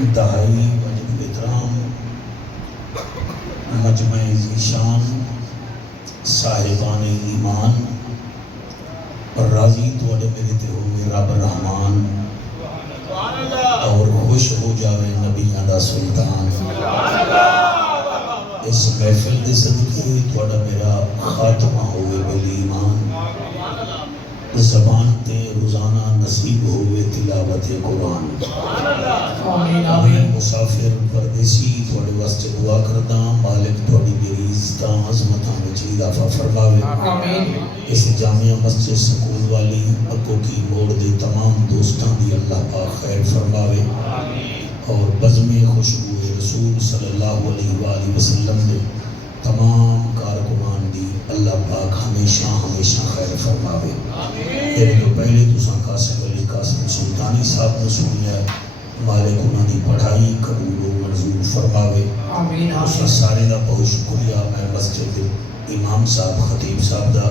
انتہائی واجب احترام مجمع ذیشان صاحبان ایمان اور راضی توڑے میرے تے ہوئے رب رحمان اور خوش ہو جاوے نبیان دا سلطان. اس محفل دے صدقے توڑا میرا خاتمہ ہوئے بل ایمان. زبان تے روزانہ نصیب ہوئے تلاوت قرآن. آمین. مسافر پردیسی توڑے واسطے دعا کردہ مالک توڑی بیریز تا عظمتاں وچی اضافہ فرماوے. آمین. اس جامعہ مسجد سکول والی مکو کی موڑ دے تمام دوستان دی اللہ پاک خیر فرماوے. اور بزم خوشبو رسول صلی اللہ علیہ وآلہ وسلم دے تمام کارکمان دی اللہ پاک ہمیشہ ہمیشہ خیر فرماوے. میرے جو پہلے تساں قاسم علی قاسم سلطانی صاحب نے سنیا مالک انہوں نے پڑھائی قبول و منظور فرماوے. تساں سارے دا بہت شکریہ. میں مسجد امام صاحب خطیب صاحب دا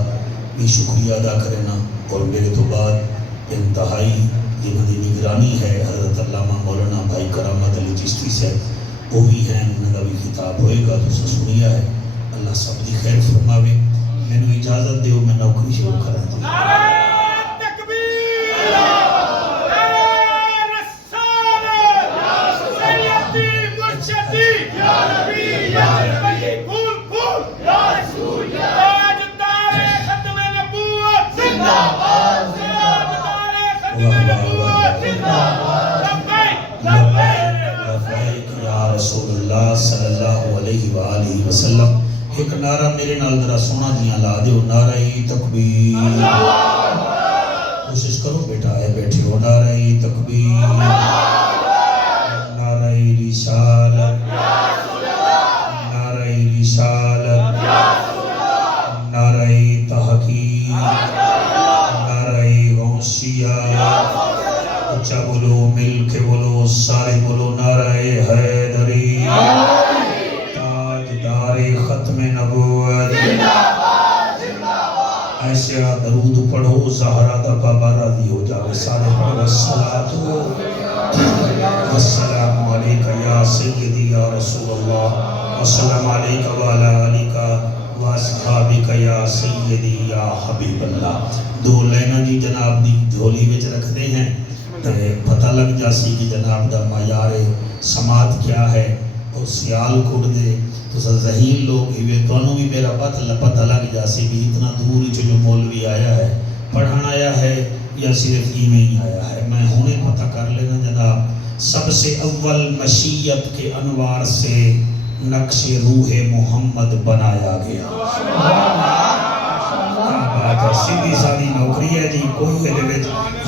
بھی شکریہ ادا کرنا. اور میرے تو بعد انتہائی جنہوں نے نگرانی ہے حضرت علامہ مولانا بھائی کرامت علی چشتی سے وہ بھی ہیں. انہوں کا بھی خطاب ہوئے گا تو سنیا ہے. اللہ سب دی خیر فرماوے. میں نے اجازت دیو میں نوکری شروع کرا دوں. رسول اللہ صلی اللہ علیہ وآلہ وسلم. ایک نعرہ میرے نال ذرا سونا جیاں لا دیو. نعرہ تکبیر. کوشش کرو بیٹا ہے بیٹھے ہو. نعرہ تکبیر. نعرہ رسالت. نعرہ رسالت. نعرہ تحقیق. نعرہ غوثیہ. اچھا بولو مل کے بولو سارے بولو نعرہ حیدری. تاجدار ختم نبوت. ایسے درود پڑھو زہرا دا بابا راضی ہو جاوے. سارے پڑھو الصلاۃ والسلام علیکہ یا سیدی یا رسول اللہ. السلام علیکہ وعلی آلکہ واصحابکہ یا سیدی یا حبیب اللہ. دو لینا جی جناب دی جھولی وچ رکھ دے ہیں پتہ لگ جاسی کہ جناب دا معیار سماعت کیا ہے. اور سیال کھڑ دے تو ذہین لوگ ہوئے تو انہوں بھی میرا پتہ لگ جاسی بھی اتنا دور جو مولوی آیا ہے پڑھانا آیا ہے یا صرف میں ہی آیا ہے. میں ہونے پتہ کر لینا جناب. سب سے اول مشیت کے انوار سے نقش روح محمد بنایا گیا. سیدھی سادی نوکری ہے جی. کوئی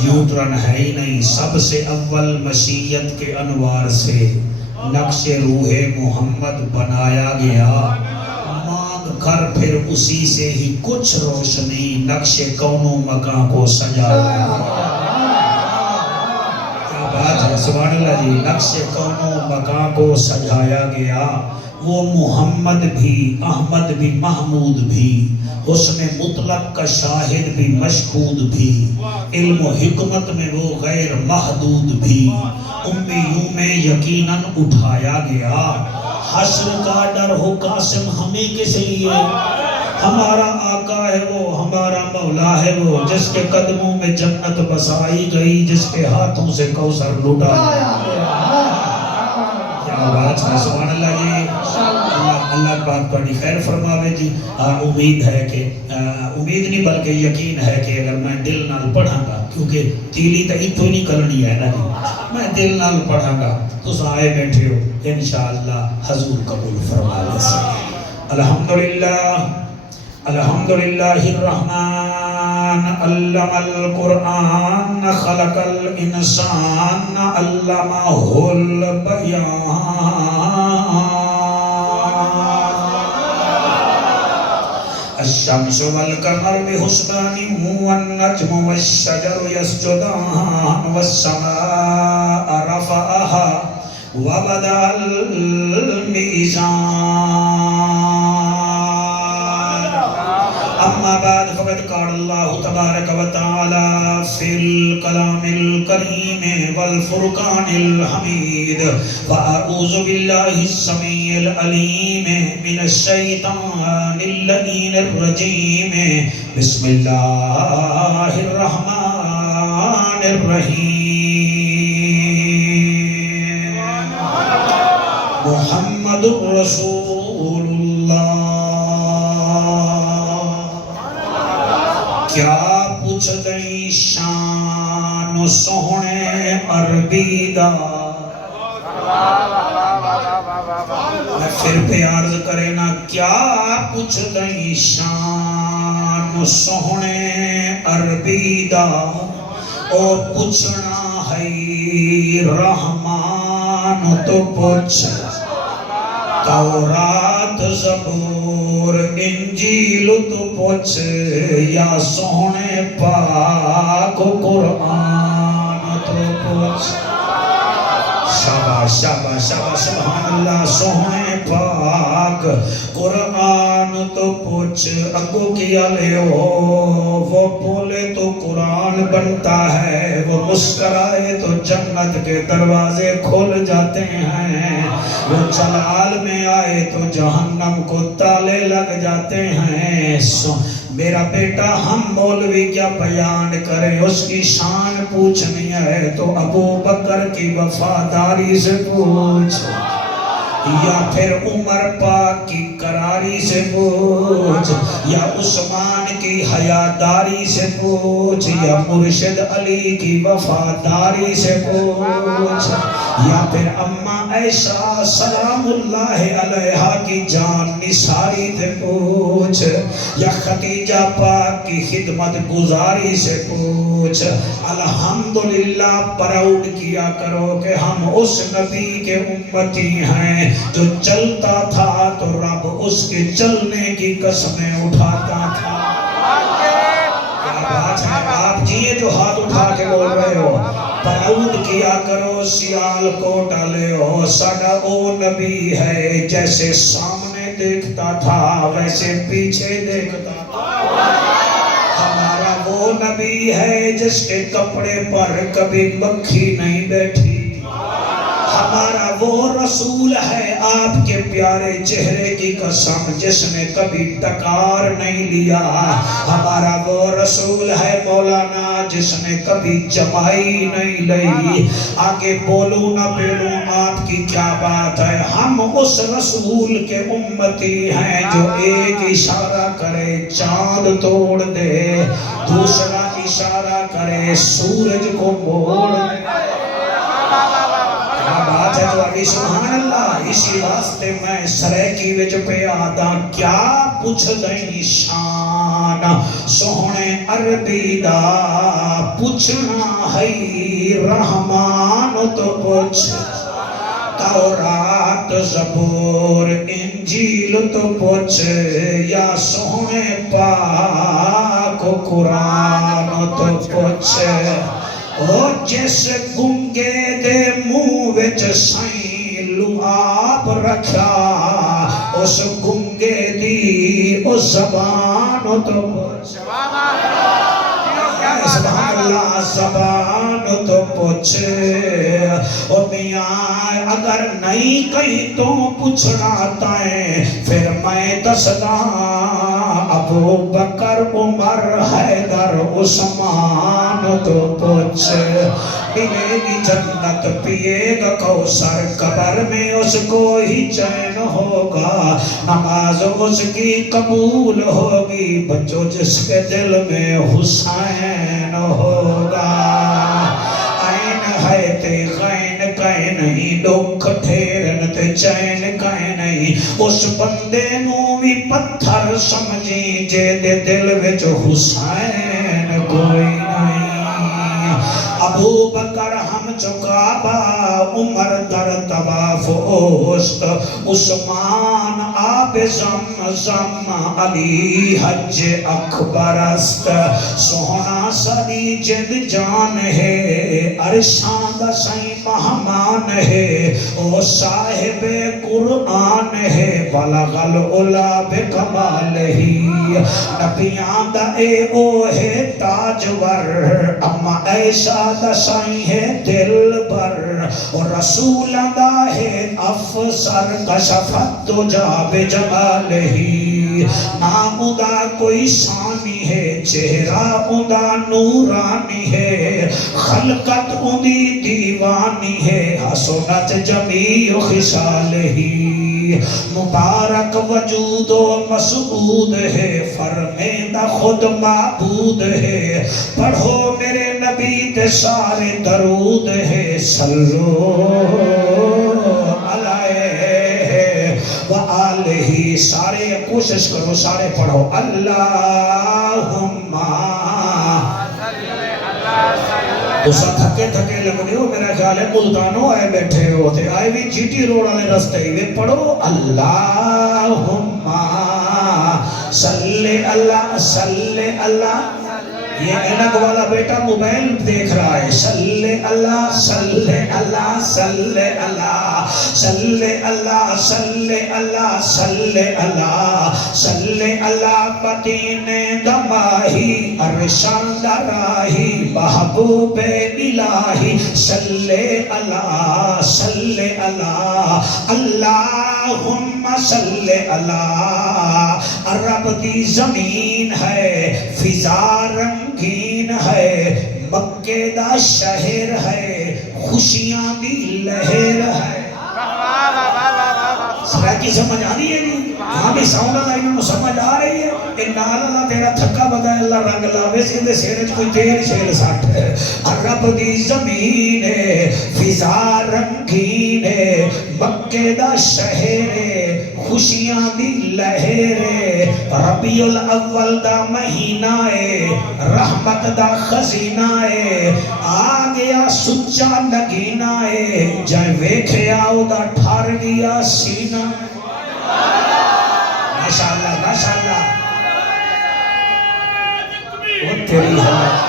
یوٹرن ہے ہی نہیں. سب سے اول مشیت کے انوار سے نقش روح محمد بنایا گیا. مانگ کر پھر اسی سے ہی کچھ روشنی نقش کون و مکان کو سجایا. کیا بات ہے سبحان اللہ جی. نقش کون و مکان کو سجایا گیا. وہ محمد بھی احمد بھی محمود بھی حسن مطلق کا شاہد بھی مشہود بھی علم و حکمت میں وہ غیر محدود بھی امیوں میں یقیناً اٹھایا گیا. حشر کا ڈر ہو قاسم ہمیں کس لیے. ہمارا آقا ہے وہ ہمارا مولا ہے وہ جس کے قدموں میں جنت بسائی گئی جس کے ہاتھوں سے کوثر لٹایا. کیا بات ہے سبحان اللہ جی. اللہ پاک تھوڑی خیر فرماوے جی. امید ہے کہ امید نہیں بلکہ یقین ہے کہ اگر میں دل نال پڑھاں گا کیونکہ تیلی تو اتوں نہیں کرنی ہے نا جی. میں دل نال پڑھاں گا تو آئے بیٹھے ہو انشاءاللہ حضور قبول فرما لے سے. الحمدللہ الحمدللہ الرحمن علم القرآن خلق الانسان علمہ البیان. الشمس والقمر بحسبان والنجم والشجر يسجدان والسماء رفعها وبدأ الميزان. أما بعد فقد قال الله تبارك وتعالى فی الکلام الکریم والفرقان الحمید فاعوذ باللہ السمیع العلیم من الشیطان اللعین الرجیم بسم اللہ الرحمن الرحیم محمد رسول اللہ کیا پوچھ گئی شان سوہنے عربی دا میں پھر پہ عرض کرے نا کیا پوچھ گئی شان سوہنے عربی دا او پوچھنا ہے رحمان تو پوچھ تورات زبور انجیل تو پوچھ یا سونے پاک قرآن تو پوچھ شاباش شاباش شاباش سبحان اللہ سونے پاک قرآن تو پوچھ اگو کیا لے ہو وہ بولے تو قرآن بنتا ہے وہ مسکرائے تو جنت کے دروازے کھول جاتے ہیں وہ جلال میں آئے تو جہنم کو تالے لگ جاتے ہیں میرا بیٹا ہم مولوی کیا بیان کریں اس کی شان پوچھنی ہے تو ابو بکر کی وفاداری سے پوچھ یا پھر عمر پاک کی قراری سے پوچھ یا عثمان کی حیاداری سے پوچھ یا مرشد علی کی وفاداری سے پوچھ یا پھر اماں عائشہ سلام اللہ علیہا کی جان نثاری سے پوچھ یا خدیجہ پاک کی خدمت گزاری سے پوچھ الحمدللہ پراؤڈ کیا کرو کہ ہم اس نبی کے امتی ہیں جو چلتا تھا تو رب اس کے چلنے کی قسمیں اٹھاتا تھا کیا بات ہے آپ جی یہ جو ہاتھ اٹھا کے بول رہے ہو پراؤڈ کیا کرو سیال کو ڈالے ہو ساڑا او نبی ہے جیسے سامنے دیکھتا تھا ویسے پیچھے دیکھتا تھا ہمارا وہ نبی ہے جس کے کپڑے پر کبھی مکھی نہیں بیٹھی ہمارا وہ رسول ہے آپ کے پیارے چہرے کی قسم جس نے کبھی ٹکار نہیں لیا ہمارا وہ رسول ہے مولانا جس نے کبھی جمائی نہیں لئی آگے بولوں نہ بولوں آپ کی کیا بات ہے ہم اس رسول کے امتی ہیں جو ایک اشارہ کرے چاند توڑ دے دوسرا اشارہ کرے سورج کو موڑ دے بات ہے جو ابھی سبحان اللہ اسی واسطے میں سریکی وچ پہ آدھا کیا پوچھ گئی شان سوہنے عربی دا پوچھنا ہے رحمان تو پوچھ تورات زبور انجیل تو پوچھ یا سوہنے پاک قرآن تو پوچھ او جس گنگے دے منہ وچ سائیں لعاب رکھا اس گنگے دی اس زبان تو پوچھ سبحان اللہ زبان تو پوچھ او میاں اگر نہیں کہیں تو پوچھنا تائیں پھر میں دسدا ابو بکر عمر حیدر عثمان تو پوچھ ملے گی جنت پیے گا کوثر قبر میں اس کو ہی چین ہوگا نماز اس کی قبول ہوگی بچوں جس کے دل میں حسین ہوگا عین ہے تے غین کہیں نہیں دکھ ٹھیرن تے چین کہیں نہیں اس بندے نو بھی پتھر سمجھی جے دے دل وچ حسین کوئی نہیں ابو بکر ہم چکابا عمر در طواف اوست، عثمان آب زمزم، علی حج اکبر است. سونا سری جد جان ہے، عرشاں دا سائیں مہمان ہے، او صاحب قرآن ہے، بلغ العلا بکمالہ. نبیان دا اے او ہے تاجور، اما عائشہ دا سائیں ہے دل بر، اور رسول دا ہے افسر، کشفت دجا بجمالہ. نام دا کوئی شانی ہے، چہرہ ادا نورانی ہے، خلقت ادی دیوانی ہے، حسنت جمیع خصالہ. مبارک وجود و مسعود ہے، فرمیدہ خود معبود ہے. پڑھو میرے نبی تے سارے درود ہے، صلو علیہ وآلہ. سارے کوشش کرو، سارے پڑھو اللہم. تو سب تھکے تھکے لگ رہے ہو، میرا خیال ہے ملتانوں آئے بیٹھے ہو تھے، آئے بھی جی ٹی روڈ والے رستے ہی پڑھو اللہم صلی اللہ صلی اللہ. یہ اینک والا بیٹا موبائل دیکھ رہا ہے، صلی اللہ صلی اللہ صلی اللہ صلی اللہ صلی اللہ صلی اللہ صلی اللہ. مدینے دماہی ارشان راہی محبوب الہی، صلی اللہ صلی اللہ. اللہم صلی اللہ. عرب دی زمین ہے، فضا رنگین ہے، مکے دا شہر ہے، خوشیاں دی لہر ہے. سرائکی سمجھ آ رہی ہے نہیں؟ ہاں بھی ساؤنڈ اللہ انہوں سمجھ آ رہی ہے. انہال اللہ تیرا تھکا بگائے اللہ رنگ لاوے سے اندھے سیرج کوئی تیر شیل ساٹھ ہے. عرب دی زمین ہے، فضا رنگین ہے، مکے دا شہر ہے، خوشیاں دی لہر ہے. ربیع الاول دا مہینہ ہے، رحمت دا خزینہ ہے، آ گیا سچا نگینہ ہے، جائے ویکھے آؤ دا ٹھار گیا سینہ. ماشاءاللہ ماشاءاللہ. وہ تیری حالت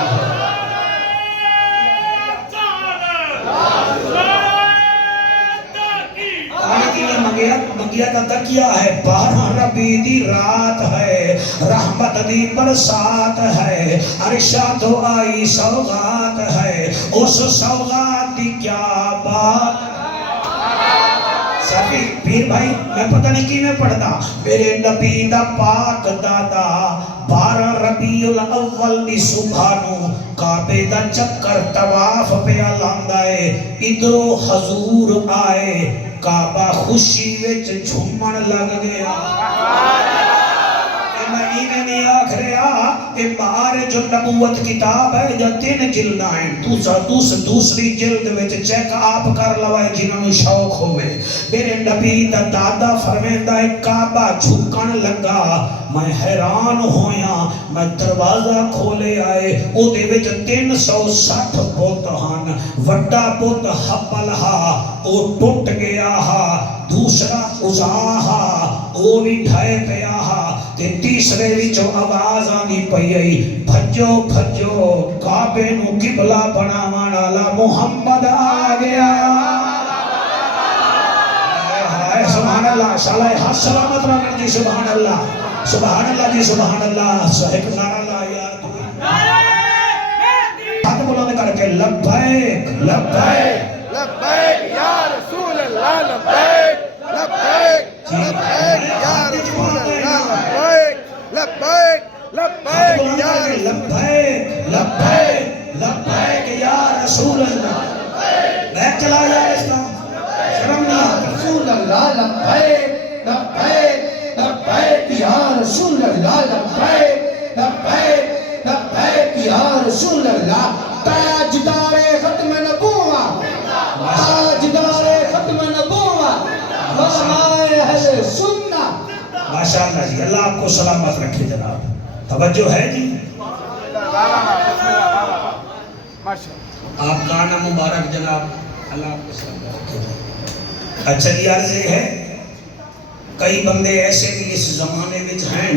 منگیا کا تکیہ ہے، 12 ربیع دی رات ہے، رحمت دی برسات ہے، عرشہ تو آئی سوغات ہے، اس سوغات دی کیا بات. سبھی پیر بھائی میں پتہ نہیں کی میں پڑھتا، میرے نبی دا پاک دادا 12 ربیع الاول دی صبح نو کعبے دا چکر طواف پہ لاندا ہے. ادھروں حضور آئے، کعبہ خوشی وچ جھومن لگ گیا. میں اینے نہیں آکھ رہا کہ معارج النبوت کتاب ہے جو 3 جلد ہیں، دوسری جلد وچ چیک آپ کر لوائے جنہوں نے شوق ہوئے. میرے نبی دا دادا فرمیندہ ہے کعبہ جھکن لگا، میں حیران ہویا، میں دروازہ کھولے آئے، او دے وچ 360 بت ہن. وڈا بت حبل ہا او ٹوٹ گیا ہا، دوسرا عزا ہا او بھی ڈھائے پیا ہا، تے تیسرے وچوں آواز آنی پئی آئی، بھجو بھجو کعبے نو قبلہ بناون والا محمد آ گیا. سبحان اللہ. شالہ حق سلامت رہنا جی. سبحان اللہ سبحان اللہ جی. سبحان اللہ. صحیح نعرہ لا یار ہاتھ بلند کر کے لبیک لبیک لبیک یا رسول اللہ، لبیک لبیک لبیک یا رسول اللہ، لبیک لبیک لبیک یا لبیک لبیک لبیک یا رسول اللہ. میں چلا جائے اس کا شرم نہیں. رسول اللہ، لبیک لبیک لبیک یا رسول اللہ، لبیک لبیک لبیک یا رسول اللہ. تاجدار ختم نبوت، تاجدار ختم نبوت، علماء اہل سنت. ماشاءاللہ جی. اللہ آپ کو سلامت رکھے جناب. توجہ ہے جی. آپ کا نام مبارک جناب. اللہ آپ کو سلامت رکھے۔ اچھا جی، عرض یہ ہے کئی بندے ایسے بھی اس زمانے میں ہیں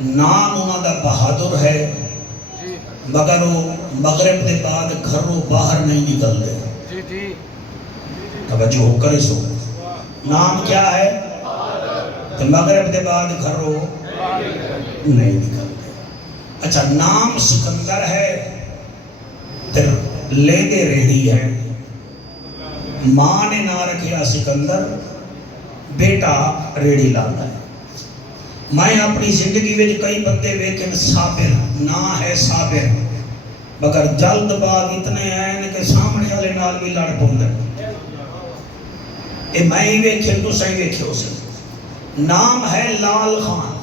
نام انہوں دا بہادر ہے مگر وہ مغرب کے بعد گھروں باہر نہیں نکلتے۔ جی جی توجہ کرے سو، نام کیا ہے تو مغرب کے بعد گھروں نہیں نکلتے۔ اچھا، نام سکندر ہے تو لیندے ریڑھی ہے۔ ماں نے نہ رکھیا سکندر، بیٹا ریڑھی لاتا ہے۔ میں اپنی زندگی میں کئی بندے ویکن صابر نہ ہے صابر مگر جلد باز اتنے ہیں کہ سامنے والے نال بھی لڑ پوندے۔ اے میں ہی ویکھے تو صحیح ویکھے ہو سکے۔ نام ہے لال خان،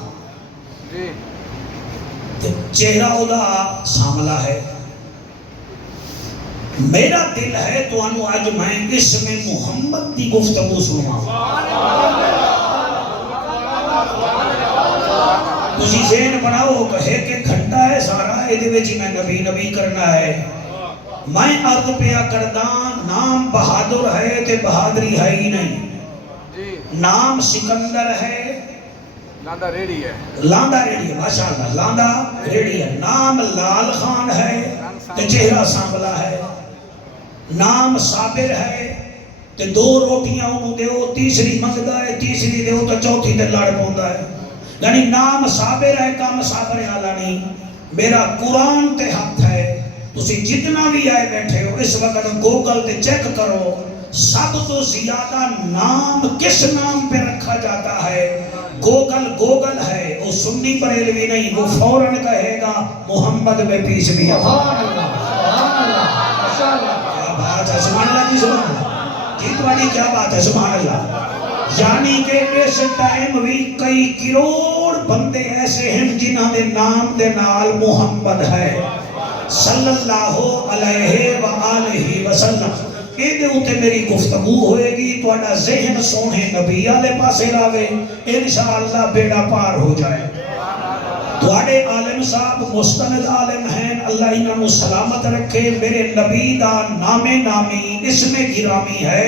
چہرہ ادا ساملا ہے۔ میرا دل ہے تو انو آج میں اس میں محمد دی گفتگو سنوا۔ تسی ذہن بناؤ کہ ایک گھنٹہ ہے سارا ایدے وچ میں نبی نبی کرنا ہے۔ میں عرض پیا کردان نام بہادر ہے تے بہادری ہے ہی نہیں۔ نام سکندر ہے، لاندہ ریڑھی ہے، لاندہ ریڑھی ہے، ماشاءاللہ لاندہ ریڑھی ہے۔ نام لال خان ہے تے چہرہ سانبلا ہے۔ نام صابر ہے تے دو روٹیاں انہوں دیو، تیسری منگدا ہے، تیسری دیو تو چوتھی تے لڑ پوندا ہے۔ یعنی نام صابر ہے، کام صابر والا نہیں۔ میرا قرآن تے ہاتھ ہے، تسی جتنا بھی آئے بیٹھے ہو اس وقت گوگل تے چیک کرو سب تو زیادہ نام کس نام پہ رکھا جاتا ہے۔ گوگل ہے، وہ سنی بریلوی نہیں، وہ فوراً کہے گا محمد میں پیس بھی ہے۔ کیا بات ہے، سبحان اللہ کی سبحان اللہ جی، تمہاری کیا بات ہے، سبحان اللہ۔ یعنی کہ اس ٹائم بھی کئی کروڑ بندے ایسے ہیں جنہاں دے نام دے نال محمد ہے صلی اللہ علیہ وآلہ وسلم۔ ایدے ہوتے میری گفتگو ہوئے گی، تو اڈا ذہن سونے نبی آلے پاسے راوے، انشاءاللہ بیڑا پار ہو جائے۔ تو اڈے عالم صاحب مستند عالم ہیں، اللہ انہوں سلامت رکھے۔ میرے نبی دا نام نامی اسم گرامی ہے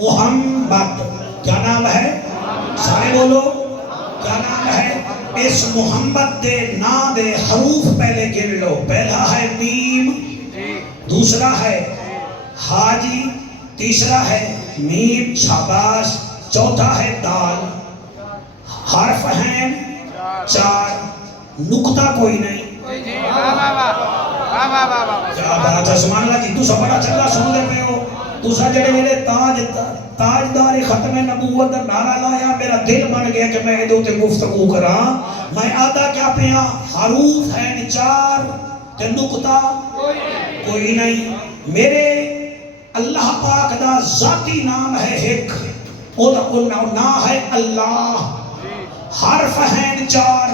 محمد۔ کیا نام ہے؟ سارے بولو کیا نام ہے؟ اس محمد دے نا دے حروف پہلے گر لو۔ پہلا ہے میم، دوسرا ہے حاجی، تیسرا ہے میم شاباش، چوتھا ہے دال۔ حرف ہیں 4، نقطہ کوئی نہیں۔ کیا بات ہے، سبحان اللہ جی، تو سب بڑا چلا سن دے پہ ہو۔ تو سا جڑے میرے تاجدار ختم نبوت دا نعرہ لایا، میرا دل بن گیا کہ میں ادھو تے گفتگو کرا۔ میں آدھا کیا پیا حروف ہیں 4 تے نقطہ کوئی نہیں۔ میرے اللہ پاک دا ذاتی نام ہے ایک، وہ نام ہے اللہ۔ حرف ہیں 4،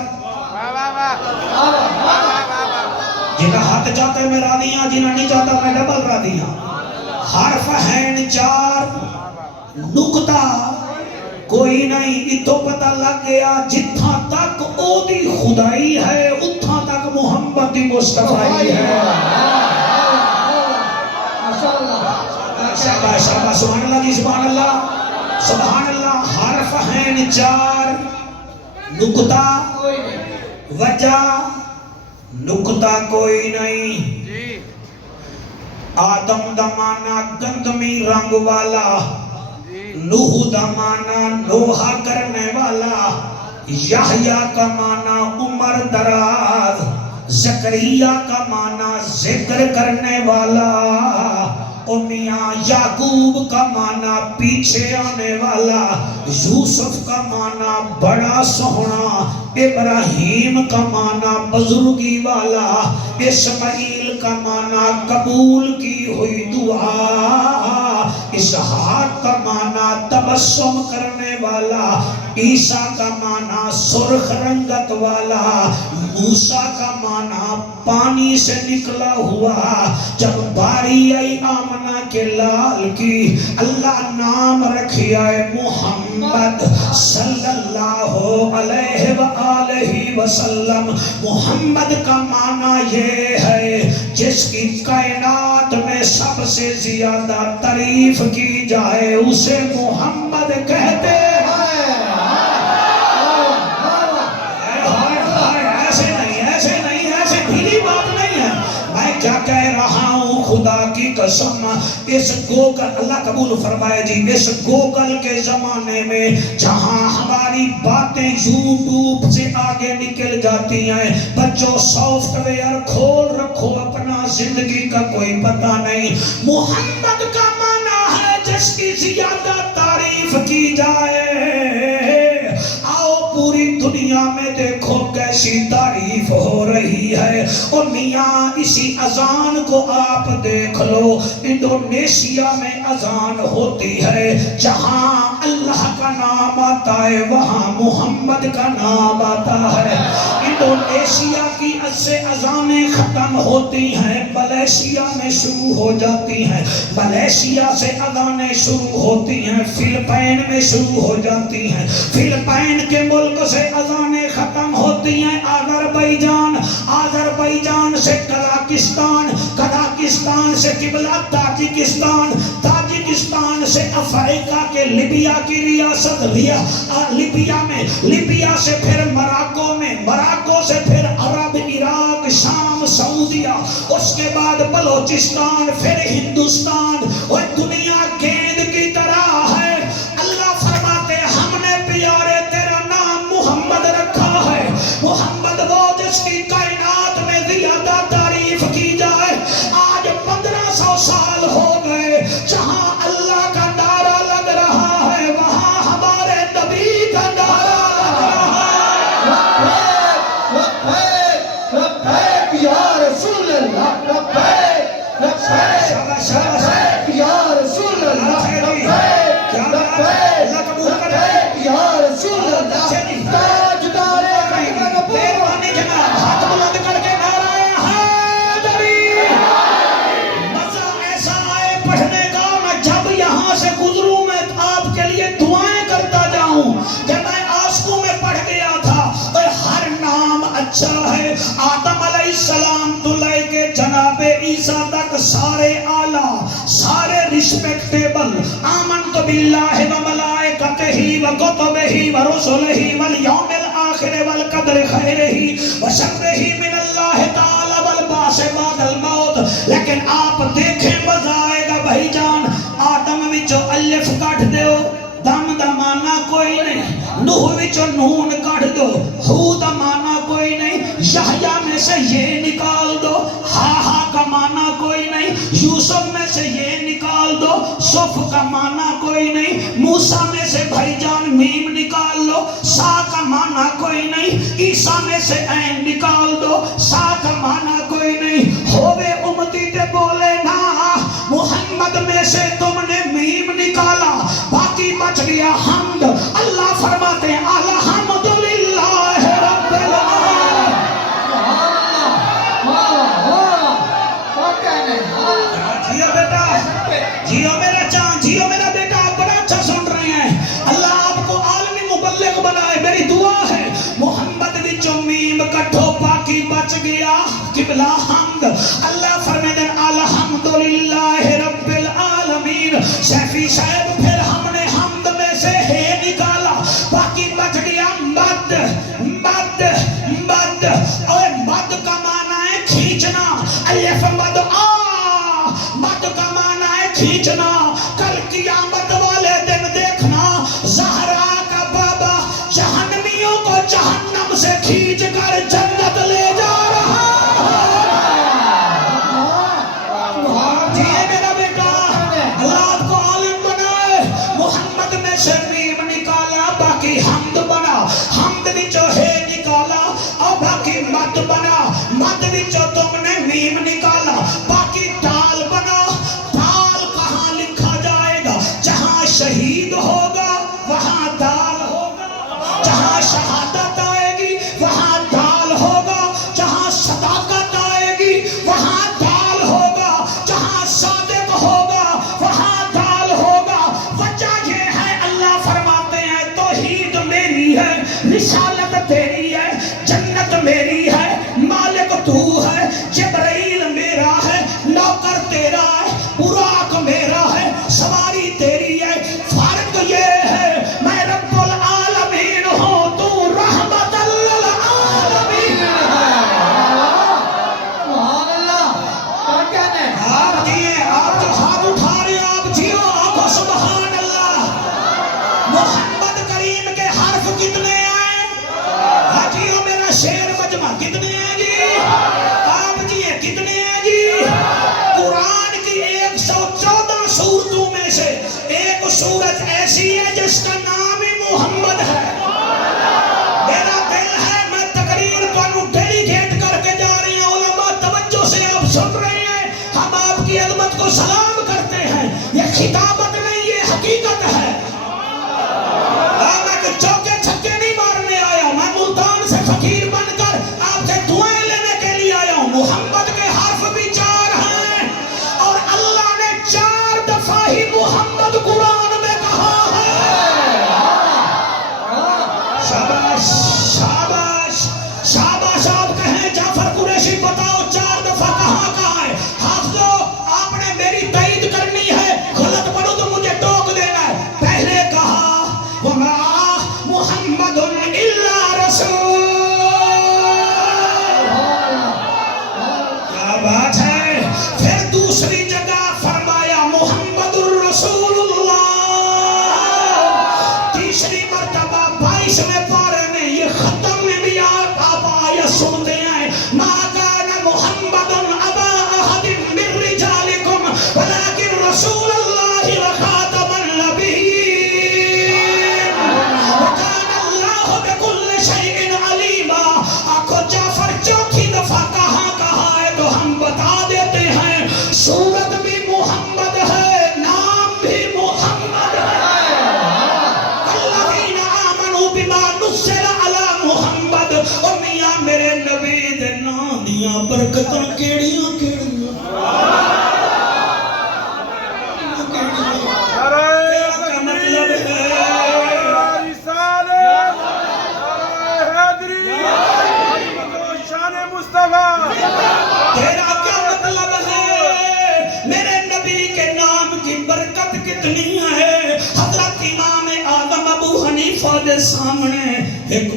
جنہا ہاتھ چاہتا ہے میں را دیا، جنہا نہیں چاہتا میں ڈبل را دیا۔ حرف ہیں 4، نقطہ کوئی نہیں۔ اتھو پتہ لگ گیا جتھا تک او دی خدائی ہے اتھا تک محمد دی مصطفی ہے۔ شاباش شاباش، سبحان اللہ جی، سبحان اللہ سبحان اللہ۔ حرف ہیں 4، نقطہ وجہ نقطہ کوئی نہیں۔ آدم دمانا گندمی رنگ والا، نوح دمانا نوحہ کرنے والا، یحییٰ کا معنی عمر دراز، زکریا کا معنی ذکر کرنے والا، میاں یعقوب کا معنی پیچھے آنے والا، یوسف کا معنی بڑا سوہنا، ابراہیم کا معنی بزرگی والا، اسماعیل کا معنی قبول کی ہوئی دعا، اسحاق کا معنی تبسم کرنے والا، عیسیٰ کا معنی سرخ رنگت والا، موسیٰ کا معنی پانی سے نکلا ہوا۔ جب باری آئی آمنہ کے لال کی، اللہ نام رکھیا ہے محمد صلی اللہ علیہ وآلہ وسلم۔ محمد کا معنی یہ ہے جس کی کائنات میں میں سب سے زیادہ تعریف کی جائے اسے محمد کہتے ہیں۔ ایسے ڈھیلی بات نہیں ہے، میں کیا کہہ رہا ہوں، خدا کی قسم اس گوگل، اللہ قبول فرمائے جی، اس گوگل کے زمانے میں جہاں ہماری باتیں یوٹیوب سے آگے نکل جاتی ہیں، بچوں سافٹ ویئر کھول رکھو اپنا، زندگی کا کوئی پتہ نہیں۔ محمد کا معنی ہے جس کی زیادہ تعریف کی جائے۔ آؤ پوری دنیا میں دیکھو کیسی تعریف ہو رہی ہے، اور میاں اسی اذان کو آپ دیکھ لو، انڈونیشیا میں اذان ہوتی ہے، جہاں اللہ کا نام آتا ہے وہاں محمد کا نام آتا ہے۔ انڈونیشیا کی سے اذانیں ختم ہوتی ہیں، ملیشیا میں شروع ہو جاتی ہیں، ملیشیا سے اذانیں شروع ہوتی ہیں، فلپائن میں شروع ہو جاتی ہیں، فلپائن کے ملک سے اذانیں ختم ہوتی ہیں آذربائیجان، آذربائیجان سے قزاقستان، قزاقستان سے قبلہ تاجکستان، تاجکستان سے افریقہ کے لیبیا کی ریاست لیبیا میں، لیبیا سے پھر مراکو میں، مراکو سے پھر عرب، عراق، شام، سعودیہ، اس کے بعد بلوچستان، پھر ہندوستان، اور دنیا گیند کی طرح ہے۔ اللہ فرماتے ہم نے پیارے تیرا نام محمد رکھا ہے، محمد وہ جس کی کائنات میں زیادہ تعریف کی جائے۔ آج 1500 سال ہو گئے، جہاں اللہ کا نعرہ لگ رہا ہے وہاں ہمارے نبی کا نعرہ لگ رہا ہے۔ لبیک لبیک یا رسول اللہ، لبیک لبیک یا رسول اللہ، لبیک لبیک یا رسول اللہ، تاجدار مہربانی جناب ہاتھ بلند کر کے نعرہ حیدری۔ مزہ ایسا آئے پڑھنے کا، میں جب یہاں سے گزروں میں آپ کے لیے دعائیں کرتا جاؤں۔ جب میں آسکو میں پڑھ گیا تھا اور ہر نام اچھا ہے، آدم علیہ السلام تو لے کے جناب عیسیٰ تک سارے اعلیٰ، سارے رسپیکٹیبل۔ آمنت باللہ و ملائکتہ و کتبہ و رسلہ والیوم الآخر والقدر خیرہ و شرہ من اللہ تعالی والبعث بعد الموت۔ لیکن آپ دیکھیں مزہ آئے گا بھائی جان، آدم وچوں الف کٹ دیو، دم دا معنی کوئی نہیں، نوح وچوں نون کٹ دو، ہو دا معنی کوئی نہیں، یحییٰ میں سے یہ نکال دو، ہا کا معنی کوئی نہیں، یوسف میں سے یہ نکال دو، صف کا معنی کوئی نہیں، موسیٰ میں سے بھائی جان میم نکال لو، سا کا معنی کوئی نہیں، عیسیٰ میں سے عین نکال دو، سا کا معنی کوئی نہیں، ہووے امتی تے بولے نا، محمد میں سے تم نے میم نکالا، باقی بچ گیا حمد۔ اللہ فرماتے ہیں الحمدللہ رب العالمین۔ جیو بیٹا، جیو میرا چاند، جیو میرا بیٹا، آپ بڑا اچھا سن رہے ہیں۔ اللہ آپ کو عالمی مبلغ بنائے، میری دعا ہے۔ محمد وچوں میم کٹھو، باقی بچ گیا قبلہ حمد۔ اللہ فرماتے ہیں الحمدللہ رب العالمین۔ شیفی صاحب پھر ہم نے حمد میں سے ہے نکالا، باقی بچ گیا مد، مد، مد، اور مد کا معنی ہے کھینچنا، الف مد آ، مد کا معنی ہے کھینچنا۔ کل قیامت والے دن دیکھنا زہرا کا بابا جہنمیوں کو جہنم سے کھینچ کر جنت لے جا رہا ہے۔ جیے میرا بیٹا، اللہ آپ کو عالم بنائے۔ اس کا نام ہی محمد ہے. میرا دل ہے میں تقریر کو ڈیلیگیٹ کر کے جا رہی ہوں. علماء توجہ سے آپ سن رہے ہیں. ہم آپ کی عظمت کو سلام کرتے ہیں. یہ خطابت نہیں، یہ حقیقت ہے. میں چوکے چھکے نہیں مارنے آیا ہوں. میں ملتان سے فقیر بن کر آپ سے دعائیں لینے کے لیے آیا ہوں. محمد کے حرف بھی 4 ہیں اور اللہ نے 4 دفعہ ہی محمد قرآن میں کہا ہے. شاباش شاباش شاباش. آپ کہیں جعفر قریشی بتاؤ 4 دفعہ کہاں ہے؟ حافظو آپ نے میری تائید کرنی ہے. غلط پڑھو تو مجھے ٹوک دینا ہے. پہلے کہا وما محمد الا رسول. کیا بات ہے. پھر دوسری جگہ فرمایا محمد الرسول اللہ. تیسری مرتبہ 22ویں پارے میں یہ ختم میں بھی آپ آیت سنتے ہیں. ما کان محمد ابا احد من رجالکم ولکن رسول اللہ وخاتم النبیین وکان اللہ بکل شیء علیما. آنکھو جعفر چوتھی دفعہ کہاں ہے تو ہم بتا دیتے ہیں. سورت بھی محمد ہے، نام بھی محمد ہے. الذین آمنوا بما نزل علی محمد. اور میاں میرے نبی دے نام دیاں برکتاں کیڑیاں کیڑیاں. تیرا کیا مطلب ہے؟ میرے نبی کے نام کی برکت کتنی ہے. حضرت امام اعظم ابو حنیفہ دے سامنے ایک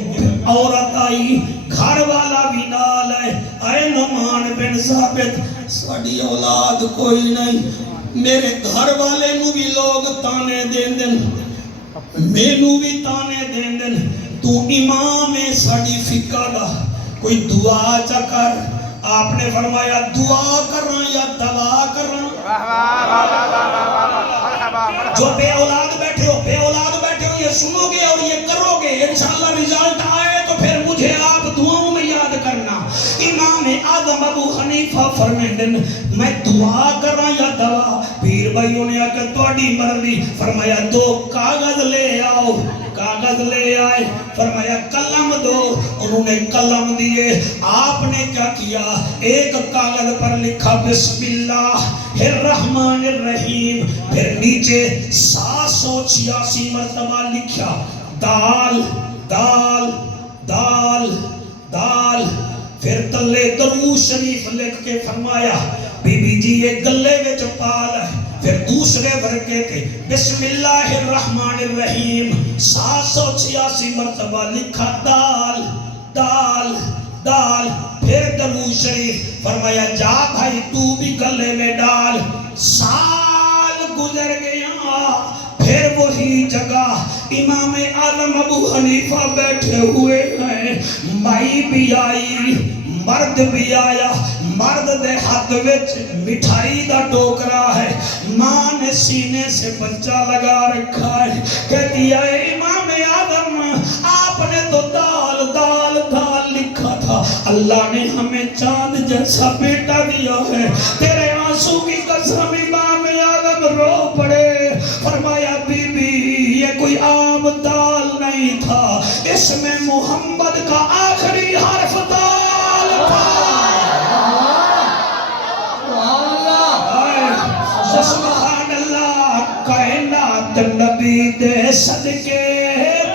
عورت آئی، گھر والا بھی نال ہے. اے نعمان بن ثابت ساڈی اولاد کوئی نہیں. میرے گھر والے نو بھی لوگ تانے دین دن، مینوں بھی تانے دین دن. تو امام ہے ساڈی فقہ دا، کوئی دعا چا کر. آپ نے فرمایا دعا کرنا یا دوا کرنا. جو بے اولاد بیٹھے ہو یہ سنو گے اور یہ کرو گے، انشاءاللہ رزلٹ آئے تو پھر مجھے آپ دعاؤں میں یاد کرنا. امام اعظم ابو حنیفہ فرمائیں میں دعا کرنا یا دوا. پیر بھائیوں نے آکر تواڈی مرضی. فرمایا 2 کاغذ لے آؤ. کاغذ لے آئے. فرمایا قلم دو. انہوں نے قلم دیے. آپ نے کیا کیا؟ ایک کاغذ پر لکھا بسم اللہ الرحمن الرحیم. پھر نیچے 786 مرتبہ لکھا دال دال دال دال. پھر تلے درود شریف لکھ کے فرمایا بی بی جی یہ گلے وچ پال ہے. پھر دوسرے ورقے تے بسم اللہ الرحمن الرحیم 786 مرتبہ لکھا دال دال دال. پھر درود شریف. فرمایا جا بھائی تو بھی گلے میں ڈال. سال گزر گیا. پھر وہی جگہ امام اعظم ابو حنیفہ بیٹھے ہوئے ہیں. مائی بھی آئی، مرد بھی آیا. مرد دے ہاتھ وچ مٹھائی دا ٹوکرا ہے. ماں نے سینے سے بچہ لگا رکھا ہے. کہتی ہے امام اعظم آپ نے تو دال دال دال لکھا تھا، اللہ نے ہمیں چاند جیسا بیٹا دیا ہے. تیرے آنسو کی قسم امام اعظم رو پڑے. فرمایا بی بی یہ کوئی عام دال نہیں تھا، اس میں محمد کا آخری حرف دال تھا. سبحان اللہ. کائنات نبی دے صدقے،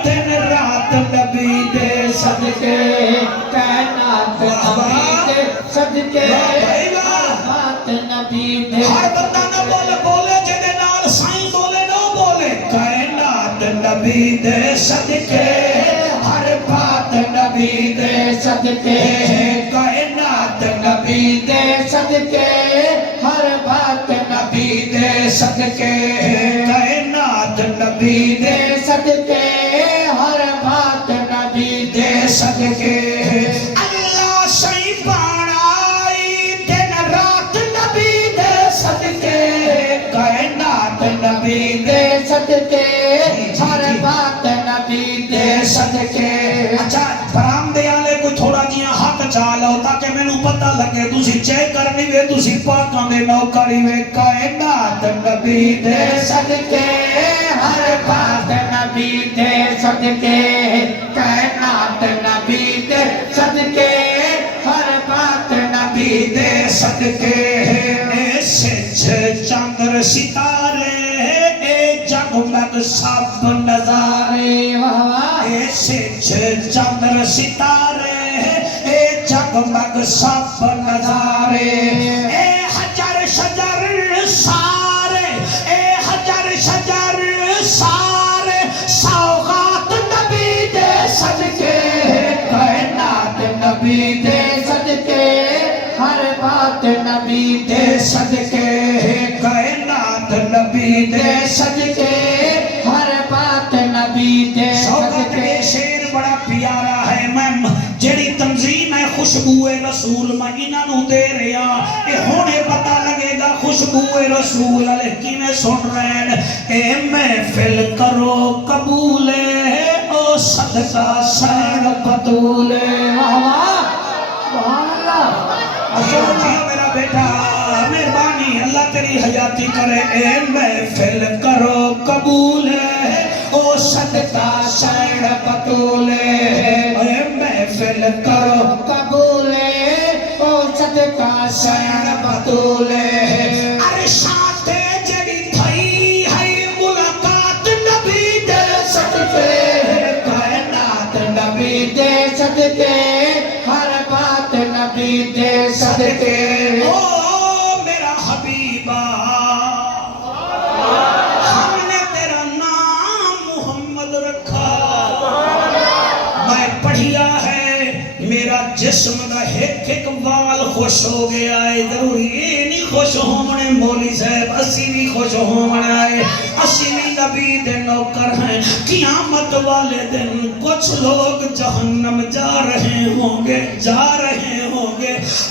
دن رات نبی دے صدقے. کائنات نبی دے صدقے، رات نبی دے. ہر بندہ نہ بولے بولے جدے نال سائیں بولے نہ بولے. کائنات نبی دے صدقے، ہر بات نبی دے صدقے. کائنات نبی دے صدقے، ہر بات نبی دے صدقے. کائنات نبی دے صدقے، ہر بات نبی دے صدقے. اللہ سائیں بانائی دن رات نبی دے صدقے. کائنات نبی دے صدقے، ہر نہیں وے تسی پاکاں دے نوکری وے کائنات نبی دے صدقے ہر بات نبی دے صدقے کائنات نبی دے صدقے ہر بات نبی دے صدقے ایسے چاندر ستارے اے جگمگ سب نظارے ایسے چاندر ستارے اے جگمگ سب نظارے اے حجر شجر سارے اے حجر شجر سارے سوغات نبی دے صدقے کائنات نبی دے صدقے ہر بات نبی دے صدقے کائنات نبی دے صدقے ہر بات نبی دے صدقے شیر بڑا پیارا ہے میں جڑی تنظیم ہے خوشبو رسول میں انہوں دے رہا اے ہونے پتہ لگے گا خوشبو رسول علیہ کی میں سن رہے ہیں اے محفل کرو قبول او صدقہ سین بطول میرا بیٹا مہربانی اللہ تیری حیاتی کرے اے محفل کرو قبول او صدقہ سین بطول اے محفل کرو قبول او صدقہ سین بطول عرشات جڑی تھئی ہے ملاقات نبی دے صدقے کائنات نبی دے صدقے ہر بات نبی دے صدقے او میرا حبیبہ ہم نے تیرا نام محمد رکھا میں پڑھیا ہے میرا جسم دا ایک وال خوش ہو گیا ہے ضروری یہ نہیں خوش ہونے مولی صاحب اسی بھی خوش ہونے آئے اسی بھی نبی دے نوکر ہیں قیامت والے دن کچھ لوگ جہنم جا رہے ہوں گے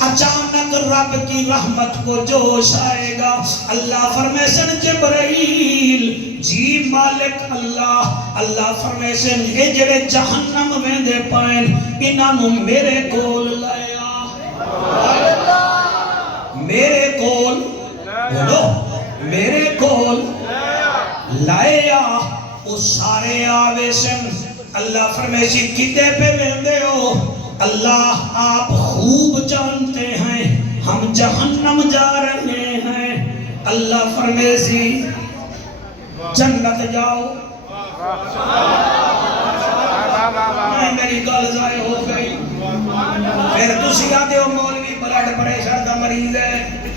اچانک رب کی رحمت کو جوش آئے گا اللہ فرمیسن جبرائیل جی مالک اللہ فرمیسن اے جڑے جہنم میں دے پائیں انہوں میرے کول لایا میرے کول بولو میرے کول لایا وہ سارے آوے سن اللہ فرمیسی کتے پہ لیندے ہو اللہ آپ خوب جانتے ہیں ہم جہنم جا رہے ہیں اللہ فرمیسی جنت جاؤ میری گل ضائع ہو گئی پھر تسی آدھے ہو مولوی بلڈ پریشر کا مریض ہے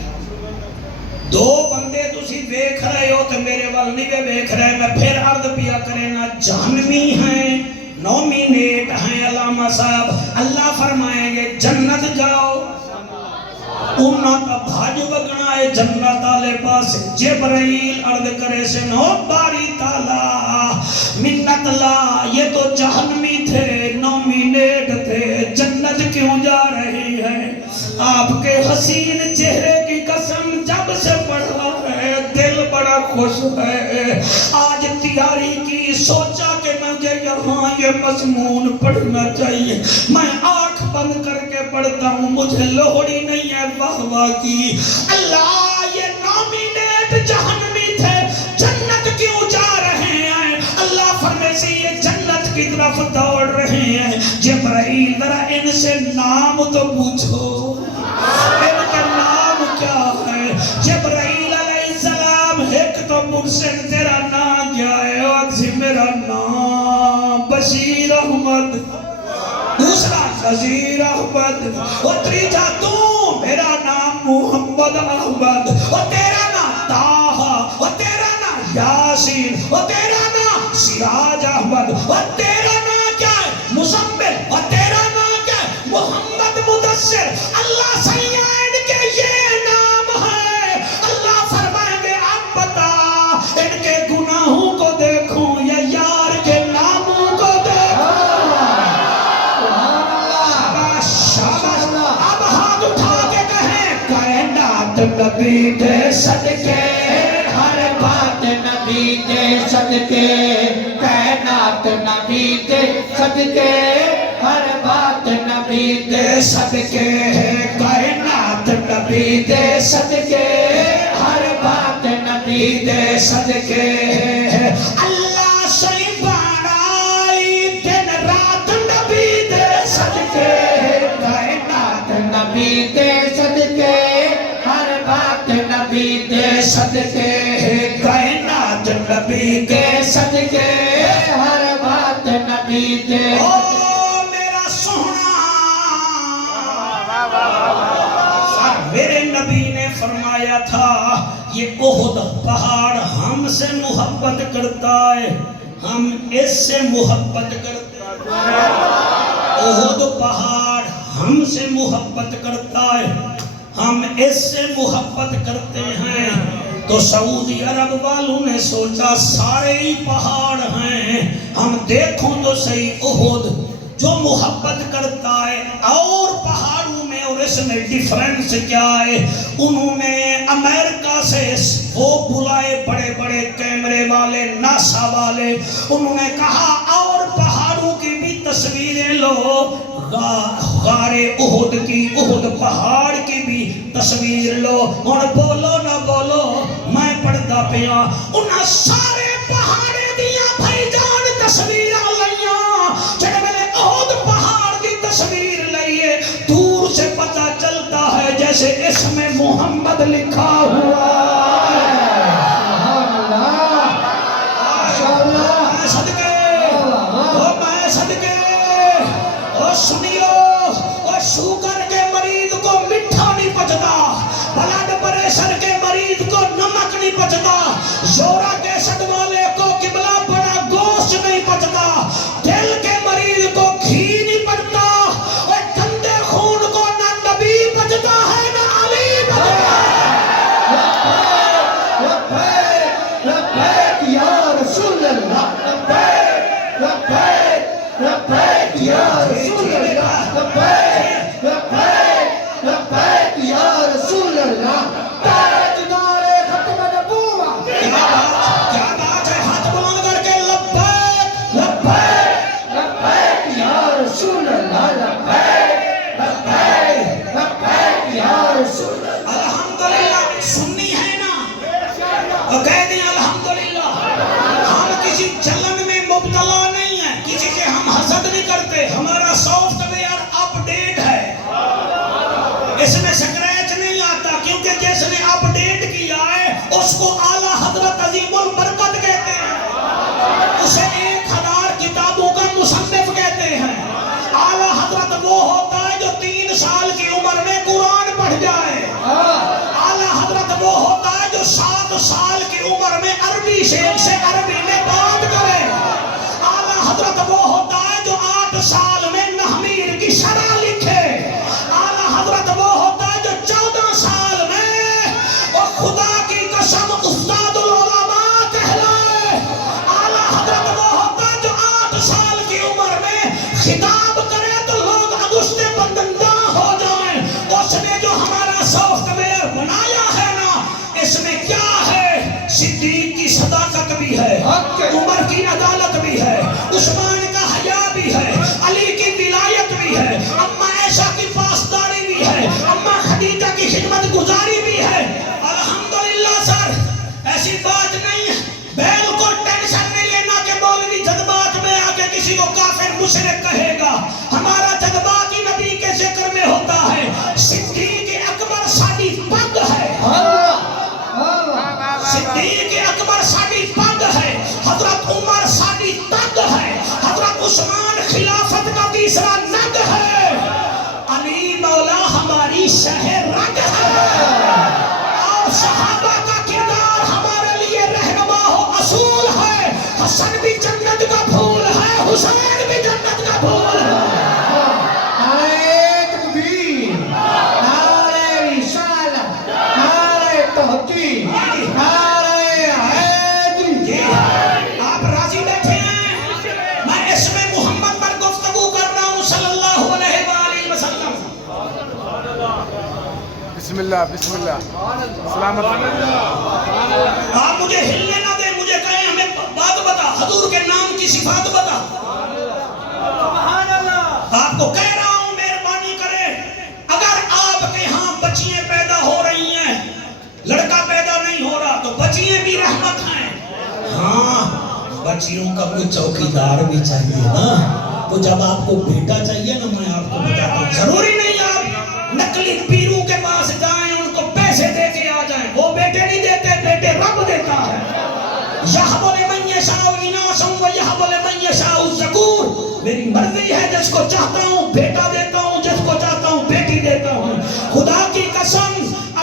دو بندے تسی دیکھ رہے ہو تو میرے وال نہیں دیکھ رہے میں پھر عرض پیا کرے نا جہنمی ہیں نومینیٹ ہیں علامہ صاحب اللہ فرمائیں گے جنت جاؤ انہاں کا بھاج بگنا ہے جنت آلے پاس جبرائیل عرض کرے سے نو باری تعالیٰ منت لا یہ تو جہنمی تھے نومینیٹ تھے جنت کیوں جا رہی ہے آپ کے حسین چہرے کی قسم جب سے پڑھا ہے دل بڑا خوش ہے آج تیاری کی سوچا کہ مجھے یہاں یہ مضمون پڑھنا چاہیے میں آنکھ بند کر کے پڑھتا ہوں مجھے لوہڑی نہیں ہے واہ واہ کی اللہ یہ نامینیٹ جہنمی تھے جنت کیوں جا رہے ہیں اللہ فرمیسی یہ جنت کی طرف دوڑ رہے ہیں جبرائیل ذرا ان سے نام تو پوچھو ان کا نام کیا ہے جبرائیل علیہ السلام ایک تو مجھ سے تیرا نام کیا ہے اور میرا نام بشیر احمد دوسرا نذیر احمد اور تیجا تو میرا نام محمد احمد اور تیرا نام طاہا اور تیرا نام یاسین اور تیرا نام سراج احمد اور تیرا نام کیا ہے مزمل اور تیرا نام کیا ہے محمد مدثر اللہ سیاد کے یہ نام ہے اللہ فرمائیں گے اب بتا ان کے گناہوں کو دیکھوں یا یار کے ناموں کو دیکھوں اب ہاتھ اٹھا کے کہیں کائنات نبی دے صدقے ہر بات نبی دے صدقے کائنات نبی دے صدقے ہر بات نبی دے صدقے کائنات نبی نبی دے صدقے ہر بات نبی دے صدقے اللہ سی بانائی دن رات نبی دے صدقے کائنات نبی دے صدقے ہر بات نبی دے صدقے کائنات نبی کے صدقے ہر بات نبی دے میرا سونا میرے نبی نے فرمایا تھا یہ احد پہاڑ ہم سے محبت کرتا ہے ہم اس سے محبت کرتے ہیں احد پہاڑ ہم سے محبت کرتا ہے ہم اس سے محبت کرتے ہیں تو سعودی عرب والوں نے سوچا سارے ہی پہاڑ ہیں ہم دیکھوں تو صحیح احد جو محبت کرتا ہے اور پہاڑوں میں اور اس میں ڈیفرنس کیا ہے انہوں نے امریکہ سے وہ بلائے بڑے بڑے کیمرے والے ناسا والے انہوں نے کہا اور پہاڑوں کی بھی تصویریں لو غار احد کی احد پہاڑ کی بھی تصویر لو اور بولو نہ بولو میں پڑھتا پیا انہاں سارے پہاڑے دیا بھائی جان تصویر لیاں جڑے میں احد پہاڑ کی تصویر لئیے دور سے پتہ چلتا ہے جیسے اس میں محمد لکھا ہوا ہے سبحان اللہ میں صدقے سنیو اور شوگر کے مریض کو مٹھا نہیں پچتا بلڈ پریشر کے مریض کو نمک نہیں پچتا زورا کے سٹ والے کو قبلہ بڑا گوشت نہیں پچتا دل کے مریض کو گھی نہیں پڑتا اور گندے خون کو نہ نبی پچتا ہے نہ علی پچتا لبیک لبیک یا رسول اللہ لبیک لبیک لبیک یا رسول اللہ لبیک لبیک لبیک یا رسول اللہ تاجدار ختم نبوت کیا بات ہے ہاتھ بلند کر کے لبیک لبیک لبیک یا رسول اللہ لبیک لبیک لبیک یا رسول اللہ الحمدللہ سنی ہے نا اور کہہ دیں الحمدللہ ہم کسی جلن میں مبتلا نہیں ہیں کسی سے ہم حسد نہیں کرتے ہمارا سافٹ ویئر اپ ڈیٹ ہے اس میں سکریچ نہیں آتا کیونکہ جس نے اپ ڈیٹ کیا ہے اس کو اعلیٰ حضرت عظیم البرکت کہتے ہیں اسے 1000 کتابوں کا مصنف کہتے ہیں اعلیٰ حضرت وہ ہوتا ہے جو 3 سال کی عمر میں قرآن پڑھ جائے اعلیٰ حضرت وہ ہوتا ہے جو 7 سال کی عمر میں عربی شیخ سے عربی میں بات کرے حضرت وہ ہوتا ہے جو 8 سال میں نحمیر کی شرح لکھے اعلیٰ حضرت وہ ہوتا ہے جو 14 سال میں اور خدا کی قسم استاد العلماء کہلائے اعلیٰ حضرت وہ ہوتا ہے جو 8 سال کی عمر میں خطاب کرے تو لوگ انگشتے بندندہ ہو جائیں اس نے جو ہمارا سافٹ ویئر بنایا ہے نا اس میں کیا ہے صدیق کی صداقت بھی ہے عمر کی عدالت بھی ہے عثمان کا حیا بھی ہے علی کی ولایت بھی ہے اماں عائشہ کی پاسداری بھی ہے اماں خدیجہ کی خدمت گزاری بھی ہے الحمدللہ سر ایسی بات نہیں ہے بالکل ٹینشن نہیں لینا کہ مولوی جذبات میں آکے کسی کو کافر مشرک کہے گا ہمارا جذبات ہی نبی کے ذکر میں ہوتا ہے صدیق اکبر ساڈی پگ ہے صدیق اکبر ساڈی پگ ہے حضرت عمر ساڈی تگ ہے حضرت عثمان خلافت کا تیسرا نگ ہے علی مولا ہماری شہر رگ ہے اور صحابہ کا کردار ہمارے لیے رہنما ہو اصول ہے حسن بھی جنت کا پھول ہے حسین بھی جنت کا پھول ہے نعرہ تکبیر نعرہ رسالت نعرہ تحقیق نعرہ حیدری آپ راضی بیٹھے ہیں میں اس میں محمد پر گفتگو کر رہا ہوں صلی اللہ علیہ وآلہ وسلم بسم اللہ سلامت آپ مجھے ہلنے نہ دیں مجھے کہیں ہمیں بات بتا حضور کے نام کی صفات بتا آپ کو کہہ رہا ہوں مہربانی کرے اگر آپ کے ہاں بچیاں پیدا ہو ہاں بچیوں کا کوئی چوکیدار بھی چاہیے نا. تو جب آپ کو بیٹا چاہیے نا میں آپ کو بتاتا ہوں ضروری نہیں آپ نقلی پیروں کے پاس جائیں ان کو پیسے دے کے آ جائیں. وہ بیٹے نہیں دیتے, بیٹے رب دیتا ہے. یہب لمن یشاء اناثا ویہب لمن یشاء الذکور. میری مرضی ہے جس کو چاہتا ہوں بیٹا دیتا ہوں, جس کو چاہتا ہوں بیٹی دیتا ہوں. خدا کی قسم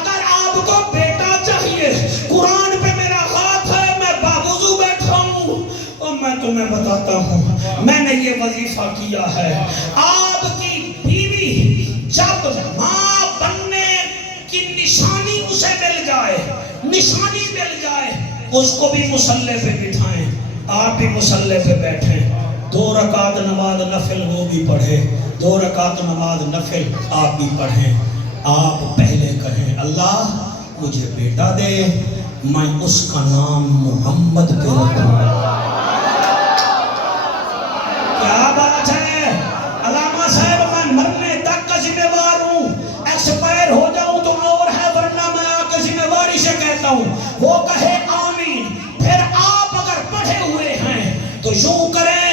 اگر آپ کو بیٹا چاہیے قرآن پہ میرا ہاتھ ہے, میں باوضو بیٹھا ہوں اور میں تمہیں بتاتا ہوں میں نے یہ وظیفہ کیا ہے. آپ کی بیوی جب ماں بننے کی نشانی اسے مل جائے, نشانی مل جائے, اس کو بھی مصلی پہ بٹھائیں, آپ بھی مصلی پہ بیٹھیں. 2 رکعت نماز نفل وہ بھی پڑھے, 2 رکعت نماز نفل آپ بھی پڑھیں. آپ پہلے کہیں اللہ مجھے بیٹا دے, میں اس کا نام محمد پہ رکھوں. کیا بات ہے علامہ صاحب, میں مرنے تک کا ذمہ وار ہوں, ایکسپائر ہو جاؤں تو اور ہے, ورنہ میں آ کے ذمہ واری سے کہتا ہوں وہ کہے آمین. پھر آپ اگر پڑھے ہوئے ہیں تو یوں کریں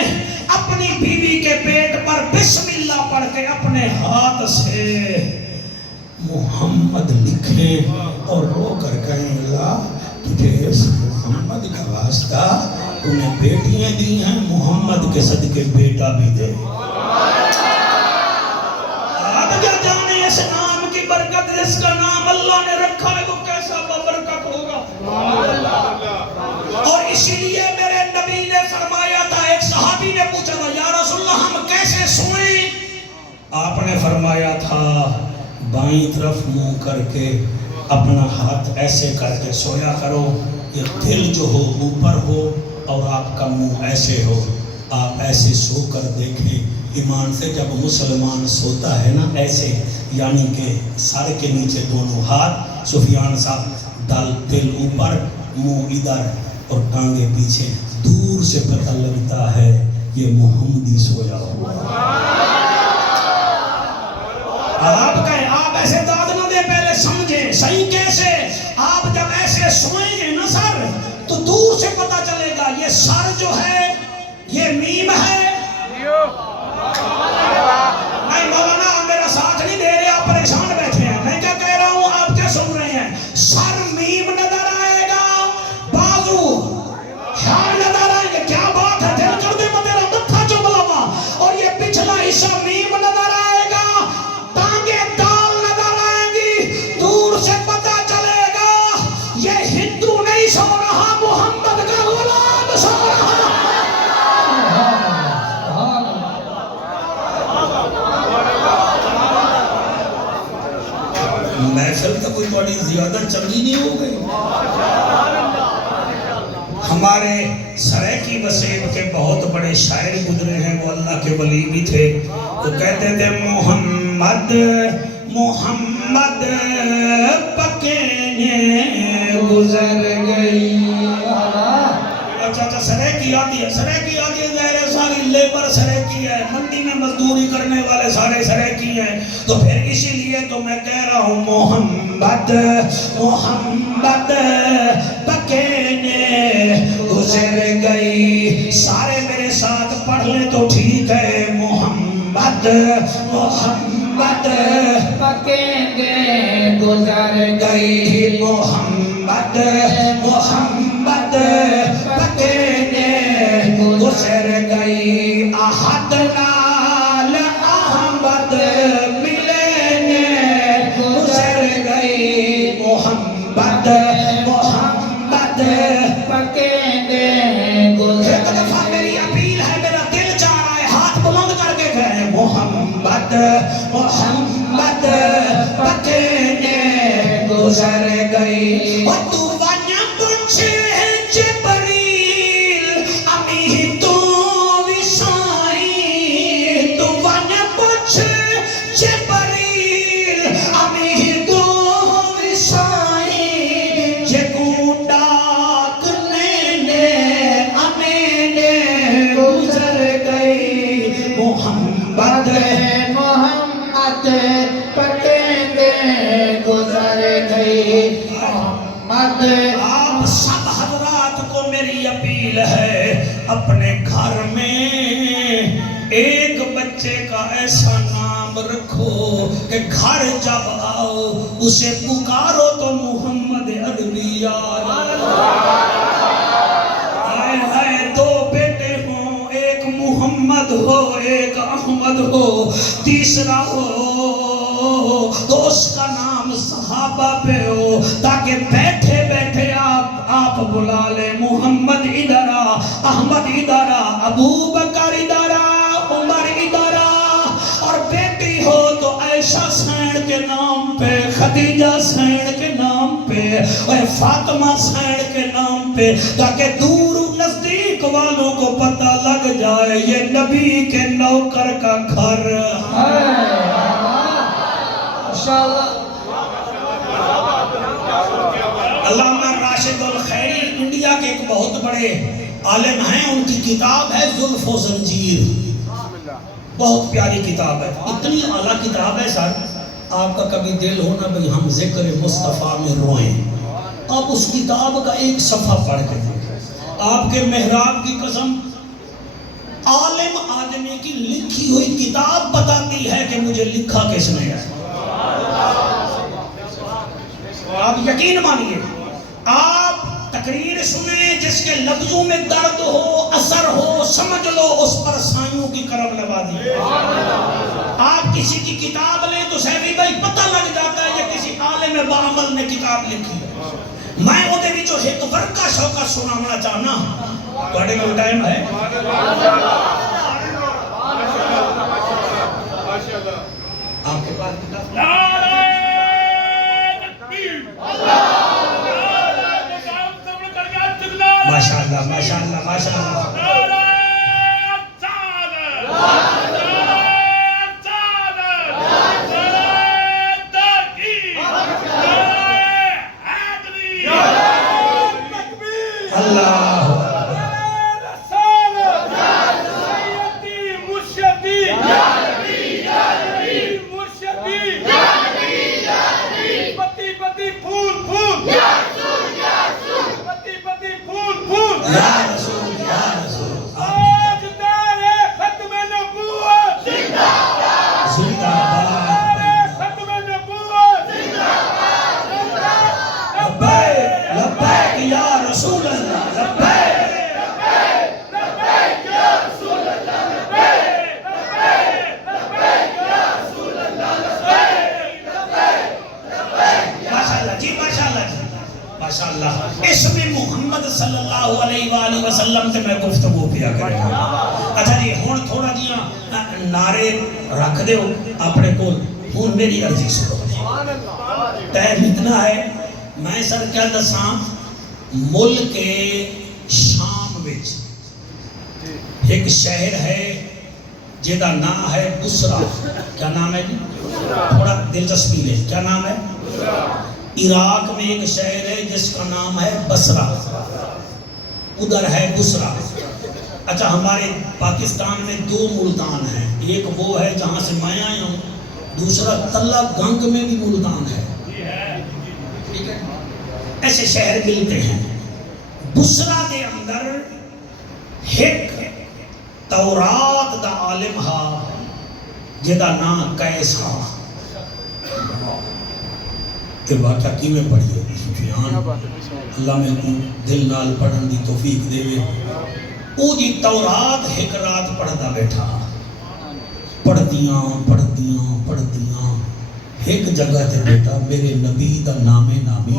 اپنی بیوی کے پیٹ پر بسم اللہ پڑھ کے اپنے ہاتھ سے محمد لکھیں اور رو کر کہیں اللہ تجھے اس محمد کا واسطہ تو نے بیٹیاں دی ہیں, محمد کے صدقے بیٹا بھی دے. آپ کیا جانے اس نام کی برکت, جس کا نام اللہ نے رکھا ہے وہ کیسا برکت ہوگا. اور اسی لیے میرے نبی نے فرمایا تھا, ایک صحابی نے پوچھا تھا یا رسول اللہ ہم کیسے سوئیں. آپ نے فرمایا تھا بائیں طرف منہ کر کے اپنا ہاتھ ایسے کر کے سویا کرو, یہ دل جو ہو اوپر ہو اور آپ کا منہ ایسے ہو. آپ ایسے سو کر دیکھیں ایمان سے, جب مسلمان سوتا ہے نا ایسے, یعنی کہ سر کے نیچے دونوں ہاتھ, سفیان صاحب دل اوپر منہ ادھر اور ٹانگیں پیچھے, دور سے پتہ لگتا ہے یہ محمدی سویا ہوا. آپ کہیں آپ ایسے داد نہ دیں, پہلے سمجھیں صحیح کیسے. آپ جب ایسے سوئیں گے نا سر تو دور سے پتہ چلے گا یہ سر جو ہے یہ میم ہے. نہیں مولانا آپ میرا ساتھ نہیں دے رہے, آپ پریشان بیٹھے ہیں. میں کیا کہہ رہا ہوں آپ کیا سن رہے ہیں. سر میم نظر آئے گا, بازو خیال نظر آئیں گے. کیا بات ہے, دل کر دے تیرا متھا چبلاوا. اور یہ پچھلا حصہ میم نظر آئے گا, ٹانگیں دال نظر آئیں گی. دور سے پتہ چلے گا یہ ہندو نہیں سو رہا, محمد کا غلام سو رہا. محفل کا کوئی بڑی زیادہ چنگی نہیں ہو گئی. ہمارے سریکی وسیب کے بہت بڑے شاعر گزرے ہیں, وہ اللہ کے ولی بھی تھے. وہ کہتے تھے محمد محمد پکینے گزر گئی. اچھا سریکی آتی ہے, سریکی آتی ہے, ظاہر ہے ساری لیبر سریکی ہے, منڈی میں مزدوری کرنے والے سارے سریکی ہیں. تو پھر اسی لیے تو میں کہہ رہا ہوں محمد محمد پکینے گزر گئی. سارے میرے ساتھ پڑھ لیں تو ٹھیک ہے. محمد محمد پکینے گزر گئی. محمد محمد پکینے گزر گئی. احد نال احمد ملنے گزر گئی. محمد محمد پکینے گزر. ایک دفعہ میری اپیل ہے, میرا دل چاہ رہا ہے, ہاتھ بلند کر کے کہیں محمد محمد پکینے گزر گئی. اور تو وانیا پوچھے جبریل امی تو وسائی. تو وانیا پوچھے جبریل امی تو وسائی. جگو ڈاک نے امینے گزر گئی. محمد محمد پکینے گزر گئی. محمد. آپ سب حضرات کو میری اپیل دلیل ہے اپنے گھر میں ایک بچے کا ایسا نام رکھو کہ گھر جب آؤ اسے پکارو تو محمد عربی یار آئے دو بیٹے ہوں ایک محمد ہو ایک احمد ہو تیسرا ہو تو اس کا نام صحابہ پہ ہو تاکہ بیٹھے بیٹھے آپ بلا لے محمد ادھر آ احمد ادھر آ ابو بکر ادھر آ عمر ادھر آ اور بیٹی ہو تو عائشہ سین کے نام پہ خدیجہ سین کے نام پہ اور فاطمہ سین کے نام پہ تاکہ دور نزدیک والوں کو پتہ لگ جائے یہ نبی کے نوکر کا گھر علامہ راشد الخیری انڈیا کے ایک بہت بڑے عالم ہیں ان کی کتاب ہے زلف و زنجیر بہت پیاری کتاب ہے اتنی اعلیٰ کتاب ہے سر آپ کا کبھی دل ہو نا بھئی ہم ذکر مصطفیٰ میں روئیں آپ اس کتاب کا ایک صفحہ پڑھ کے آپ کے محراب کی قسم عالم آدمی کی لکھی ہوئی کتاب بتاتی ہے کہ مجھے لکھا کس نے ہے آپ یقین مانیے آپ تقریر سنیں جس کے لفظوں میں درد ہو اثر ہو سمجھ لو اس پر سائیوں کی کرم نوازی آپ کسی کی کتاب لیں تو سیوی بھائی پتہ لگ جاتا ہے یہ کسی عالم بعمل نے کتاب لکھی ہے میں وہ دے بھی جو ایک ورکہ شوکہ سنانا چاہنا بڑے کو ٹائم ہے آپ کے پاس کتاب ماشاءاللہ ماشاءاللہ ماشاءاللہ اس میں محمد صلی اللہ علیہ وآلہ وسلم سے میں گفتگو کیا کریں اچھا جی ہون تھوڑا جیا نعرے رکھ دے ہو اپنے کو ہون میری عرضی سنو ٹائم اتنا ہے میں سر کیا دساں ملک شام وچ ایک شہر ہے جیدہ نام ہے بسرا کیا نام ہے جی تھوڑا دلچسپی لے کیا نام ہے عراق میں ایک شہر ہے جس کا نام ہے بصرہ ادھر ہے بسرا اچھا ہمارے پاکستان میں دو ملتان ہیں ایک وہ ہے جہاں سے میں آیا ہوں دوسرا تلہ گنگ میں بھی ملتان ہے ایسے شہر ملتے ہیں بسرا کے اندر ایک تورات دا عالم ہا جدا نام قیس ہا کہ واقعہ کی میں پڑھئے سفیان اللہ میں کو دل نال پڑھن دی توفیق دے وے او جی تورات ایک رات پڑھتا بیٹھا پڑھتیاں ایک جگہ تے بیٹا میرے نبی دا نام نامی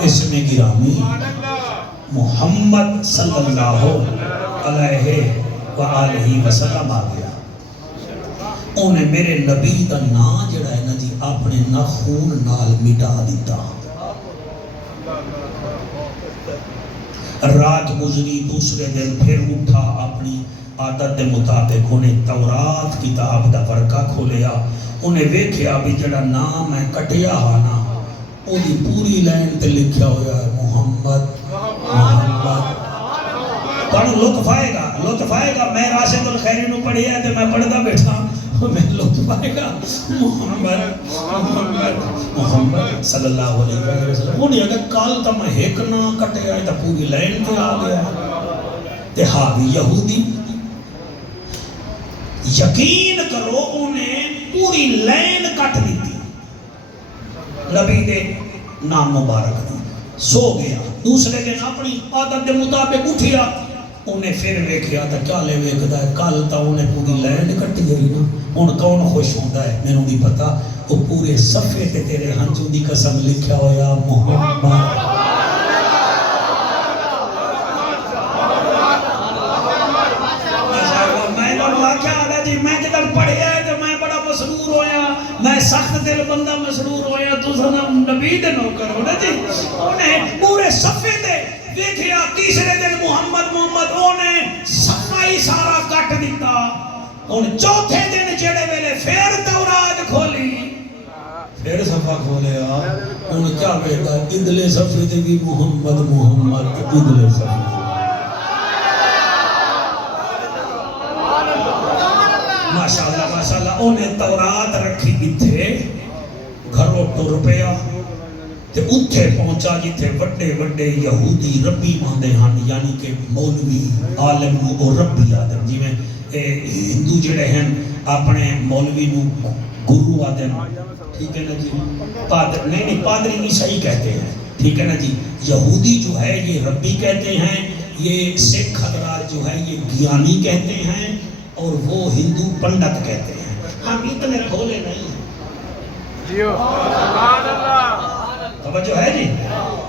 اسم گرامی محمد صلی اللہ علیہ وآلہ وسلم آ گیا انہیں میرے نبی دا نام جڑا ہے نا جی اپنے نخون نال مٹا دیتا رات گزری دوسرے دن پھر اٹھا اپنی عادت دے مطابق انہیں تورات کتاب دا ورقہ کھولیا انہیں ویکھیا بھی جڑا نام ہے کٹیا ہانا انہیں پوری لائن تے لکھیا ہویا ہے محمد پڑھ لطف آئے گا میں راشد الخیری نو پڑھی ہے تو میں پڑھتا بیٹھا میں لطف آئے گا محمد صلی اللہ علیہ وسلم انہیں اگر کال تا میں ایک نہ کٹے آئے تا پوری لائن تے آ گیا تے حاوی یہودی یقین کرو انہیں پوری لین کٹ دیتی نبی دے نام مبارک دی سو گیا دوسرے دن اپنی عادت دے مطابق اٹھیا انہیں پھر ویکھیا تا کیا لے ویکھدا ہے کل تا انہیں پوری لین کٹی گئی نا ہن کون خوش ہوندا ہے مینوں نہیں پتا وہ پورے صفحے تے تیرے ہنجوں دی قسم لکھیا ہویا محمد میں جدھر پڑھیا ہے تو میں بڑا مسرور ہویا میں سخت دل بندہ مسرور ہویا تو سنا نبی دے نوکر ہو نا جی انہیں پورے صفحے دے دیکھیا تیسرے دن محمد انہیں صفحہ سارا کٹ دیتا ان چوتھے دن جڑے ویلے پھر تورات کھولی پھر صفحہ کھولیا ان کیا بیٹا ادلے صفحے دے بھی محمد ادلے صفحے ماشاءاللہ انہیں تورات رکھی اتھے گھروں ٹر پیا تے اتھے پہنچا جتھے وڈے وڈے یہودی ربی ماندے ہن یعنی کہ مولوی عالم نو ربی آدم جی میں ہندو جڑے ہیں اپنے مولوی نو گرو آدم ٹھیک ہے نا جی نہیں پادری عیسائی کہتے ہیں ٹھیک ہے نا جی یہودی جو ہے یہ ربی کہتے ہیں یہ سکھ حضرات جو ہے یہ گیانی کہتے ہیں اور وہ ہندو پنڈت کہتے ہیں ہم اتنے کھولے نہیں ہیں جیو سبحان اللہ توجہ ہے جی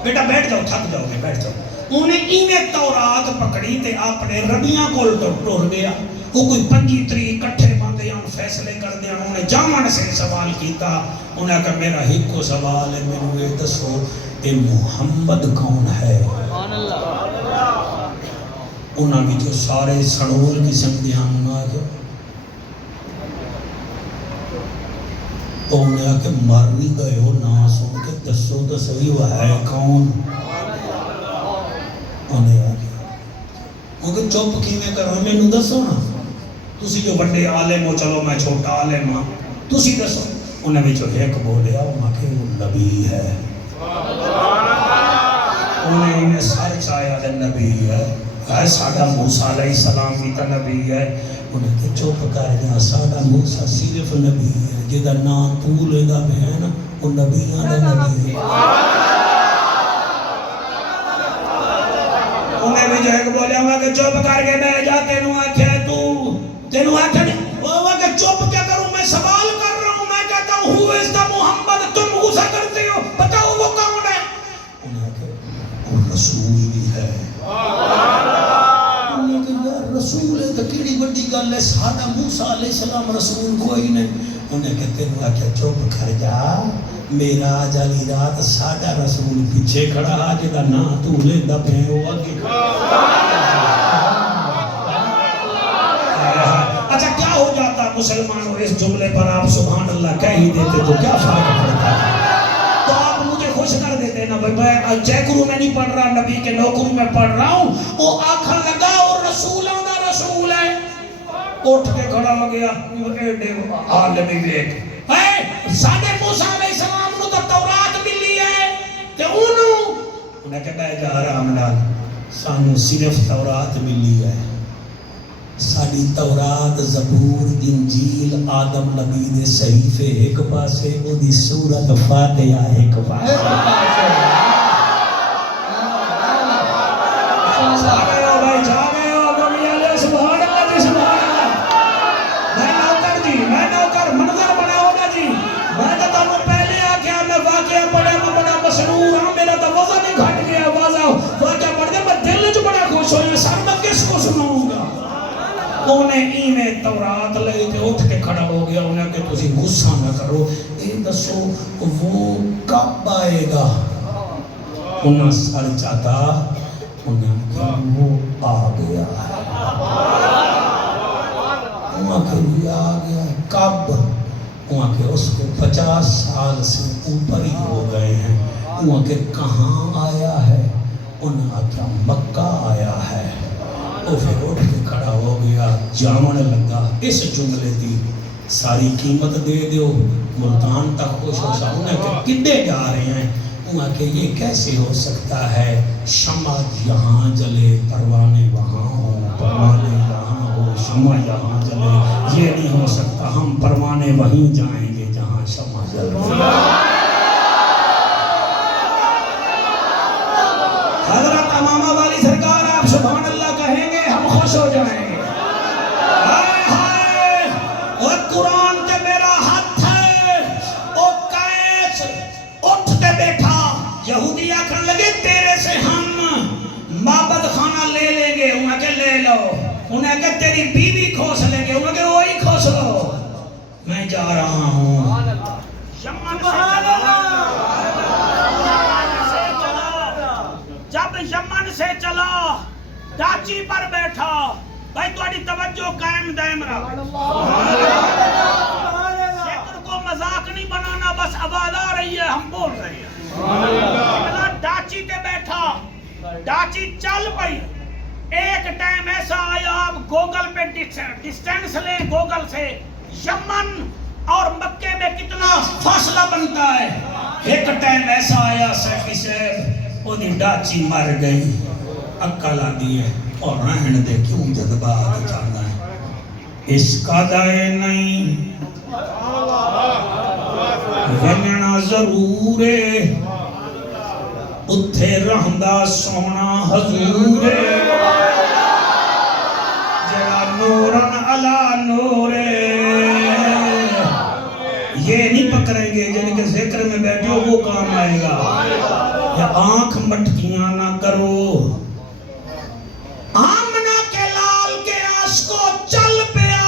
بیٹا بیٹھ جاؤ تھک جاؤ گے بیٹھ جاؤ انہیں انہیں تورات پکڑی تے اپنے ربیاں کول ٹر گیا وہ کوئی 25 تاریخ کٹھے باندھے ہم فیصلے کر دیا انہیں جامن سے سوال کیتا انہیں کہا میرا ایک کو سوال ہے میں نے دسو کہ محمد کون ہے سبحان اللہ انہاں بھی جو سارے سڑول قسم دیان نہ آگے تو انہیں آکے ماری گئے ہو نا سن کے دسو تو صحیح وہ ہے کون انہیں آگے انہیں چوپ کی میں کر ہمیں نو دسو نا تسی جو بڑے عالم ہو چلو میں چھوٹا عالم ہاں تسی دسو انہیں بھی جو ایک بولے آؤ کہ وہ نبی ہے انہیں سر چاہیا دے نبی ہے ساڑھا موسیٰ علیہ السلام بھی تا نبی ہے انہیں کہ چوپ کر دیا ساڑھا موسیٰ صرف نبی ہے جدہ نام پولے دا بہن وہ نبیان دا نبی ہے انہیں بھی جو ہے کہ بولے ہوا کہ چوپ کر کے بے جا تینوں آکھے وہ کہ چوپ کیا کروں میں سوال کر رہا ہوں میں کہتا ہوں who is the محمد تم غصہ کرتے ہو بتاؤ وہ کون ہے انہیں کہ وہ رسول بھی ہے رسول ہے تو کیڑی بڑی گل ہے سادہ موسیٰ علیہ السلام رسول کوئی نہیں انہیں کہتے ہیں آکھا چوپ کر جا میرا جالی رات سادہ رسول پیچھے کھڑا آجے دا نا تو لے دا پہ ہو آگے اچھا کیا ہو جاتا مسلمانوں اس جملے پر آپ سبحان اللہ کہہ ہی دیتے تو کیا فرق پڑتا ہے تو آپ مجھے خوش کر دیتے نا میں جیکرو میں نہیں پڑھ رہا نبی کے نوکرو میں پڑھ رہا ہوں وہ آنکھا لگا اور رسولوں دا رسول ہے اٹھ کے کھڑا ہو گیا ایڈے عالمی بیٹ سادے موسیٰ علیہ السلام نے تو تورات ملی ہے کہ انہیں کہتا ہے جا رام ڈال سانو صرف تورات ملی ہے ساڑی تورات زبور انجیل آدم نبی دے صحیفے ایک پاسے او دی سورت فاتحہ ایک پاسے جاگے ہو بھائی جاگے ہو نبی علیہ سبحان اللہ جی سبحان اللہ میں نوکر منظر بنا ہوگا جی میں تو تمہیں پہلے آکھیا میں واقعہ پڑھے میں بڑا مسرور ہوں میرا تو وزن ہی گھٹ گیا واقعہ پڑھ دے میں دل جو بڑا خوش ہوئی سر میں کس کو سناؤں گا انہیں ایمیں تورات لے کے اٹھ کے کھڑا ہو گیا انہیں کہ تسی غصہ نہ کرو اے دسو وہ کب آئے گا انہیں سر چاہتا انہیں کہ وہ آ گیا انہیں کہ وہ آ گیا کب انہیں کہ اس کو 50 سال سے اوپر ہی ہو گئے ہیں انہیں کہ کہاں آیا ہے انہیں کہ مکہ آیا ہے وہ پھر اٹھ کے کھڑا ہو گیا جامن لگا اس جملے دی ساری قیمت دے دیو ملتان تک خوش ہو سا انہیں کہ کڈے جا رہے ہیں وہاں کہ یہ کیسے ہو سکتا ہے شمع یہاں جلے پروانے وہاں ہو، پروانے یہاں ہو شمع یہاں جلے، یہ نہیں ہو سکتا، ہم پروانے وہیں جائیں گے جہاں شمع جلے۔ حضرت امامہ والی سرکار آپ سبحان اللہ کہیں گے ہم خوش ہو جائیں گے۔ ہائے ہائے اور قرآن تے میرا ہاتھ ہے، او قیس اٹھ کے بیٹھا، یہودی آکھن لگے تیرے سے ہم معبد خانہ لے لیں گے، انہیں کہ لے لو، انہیں کہ تیری بیوی کھوس لیں گے، انہیں کہ وہی کھوس لو، میں جا رہا ہوں۔ جب یمن سے چلا ڈاچی پر بیٹھا، بھائی تھوڑی توجہ قائم دائم رہا، ذکر کو مذاق نہیں بنانا، بس آواز آ رہی ہے ہم بول رہے ہیں۔ ڈاچی تے بیٹھا، ڈاچی چل پئی، ایک ٹائم ایسا آیا، آپ گوگل پہ ڈسٹینس لیں گوگل سے، یمن اور مکے میں کتنا فاصلہ بنتا ہے، ایک ٹائم ایسا آیا سیفی صاحب وہ دی ڈاچی مر گئی، عقل آدھی ہے اور رہن دے کیوں جذبات جانا ہے، اس کا دائے نہیں وننا ضرور ہے، اتھے رہندہ سونا حضور ہے، جڑا نورن علا نور ہے۔ یہ نہیں پکڑیں گے جن کے ذکر میں بیٹھے ہو وہ کام آئے گا، یا آنکھ مٹکیاں نہ کرو۔ آمنہ کے لال کے عاشقوں چل پیا،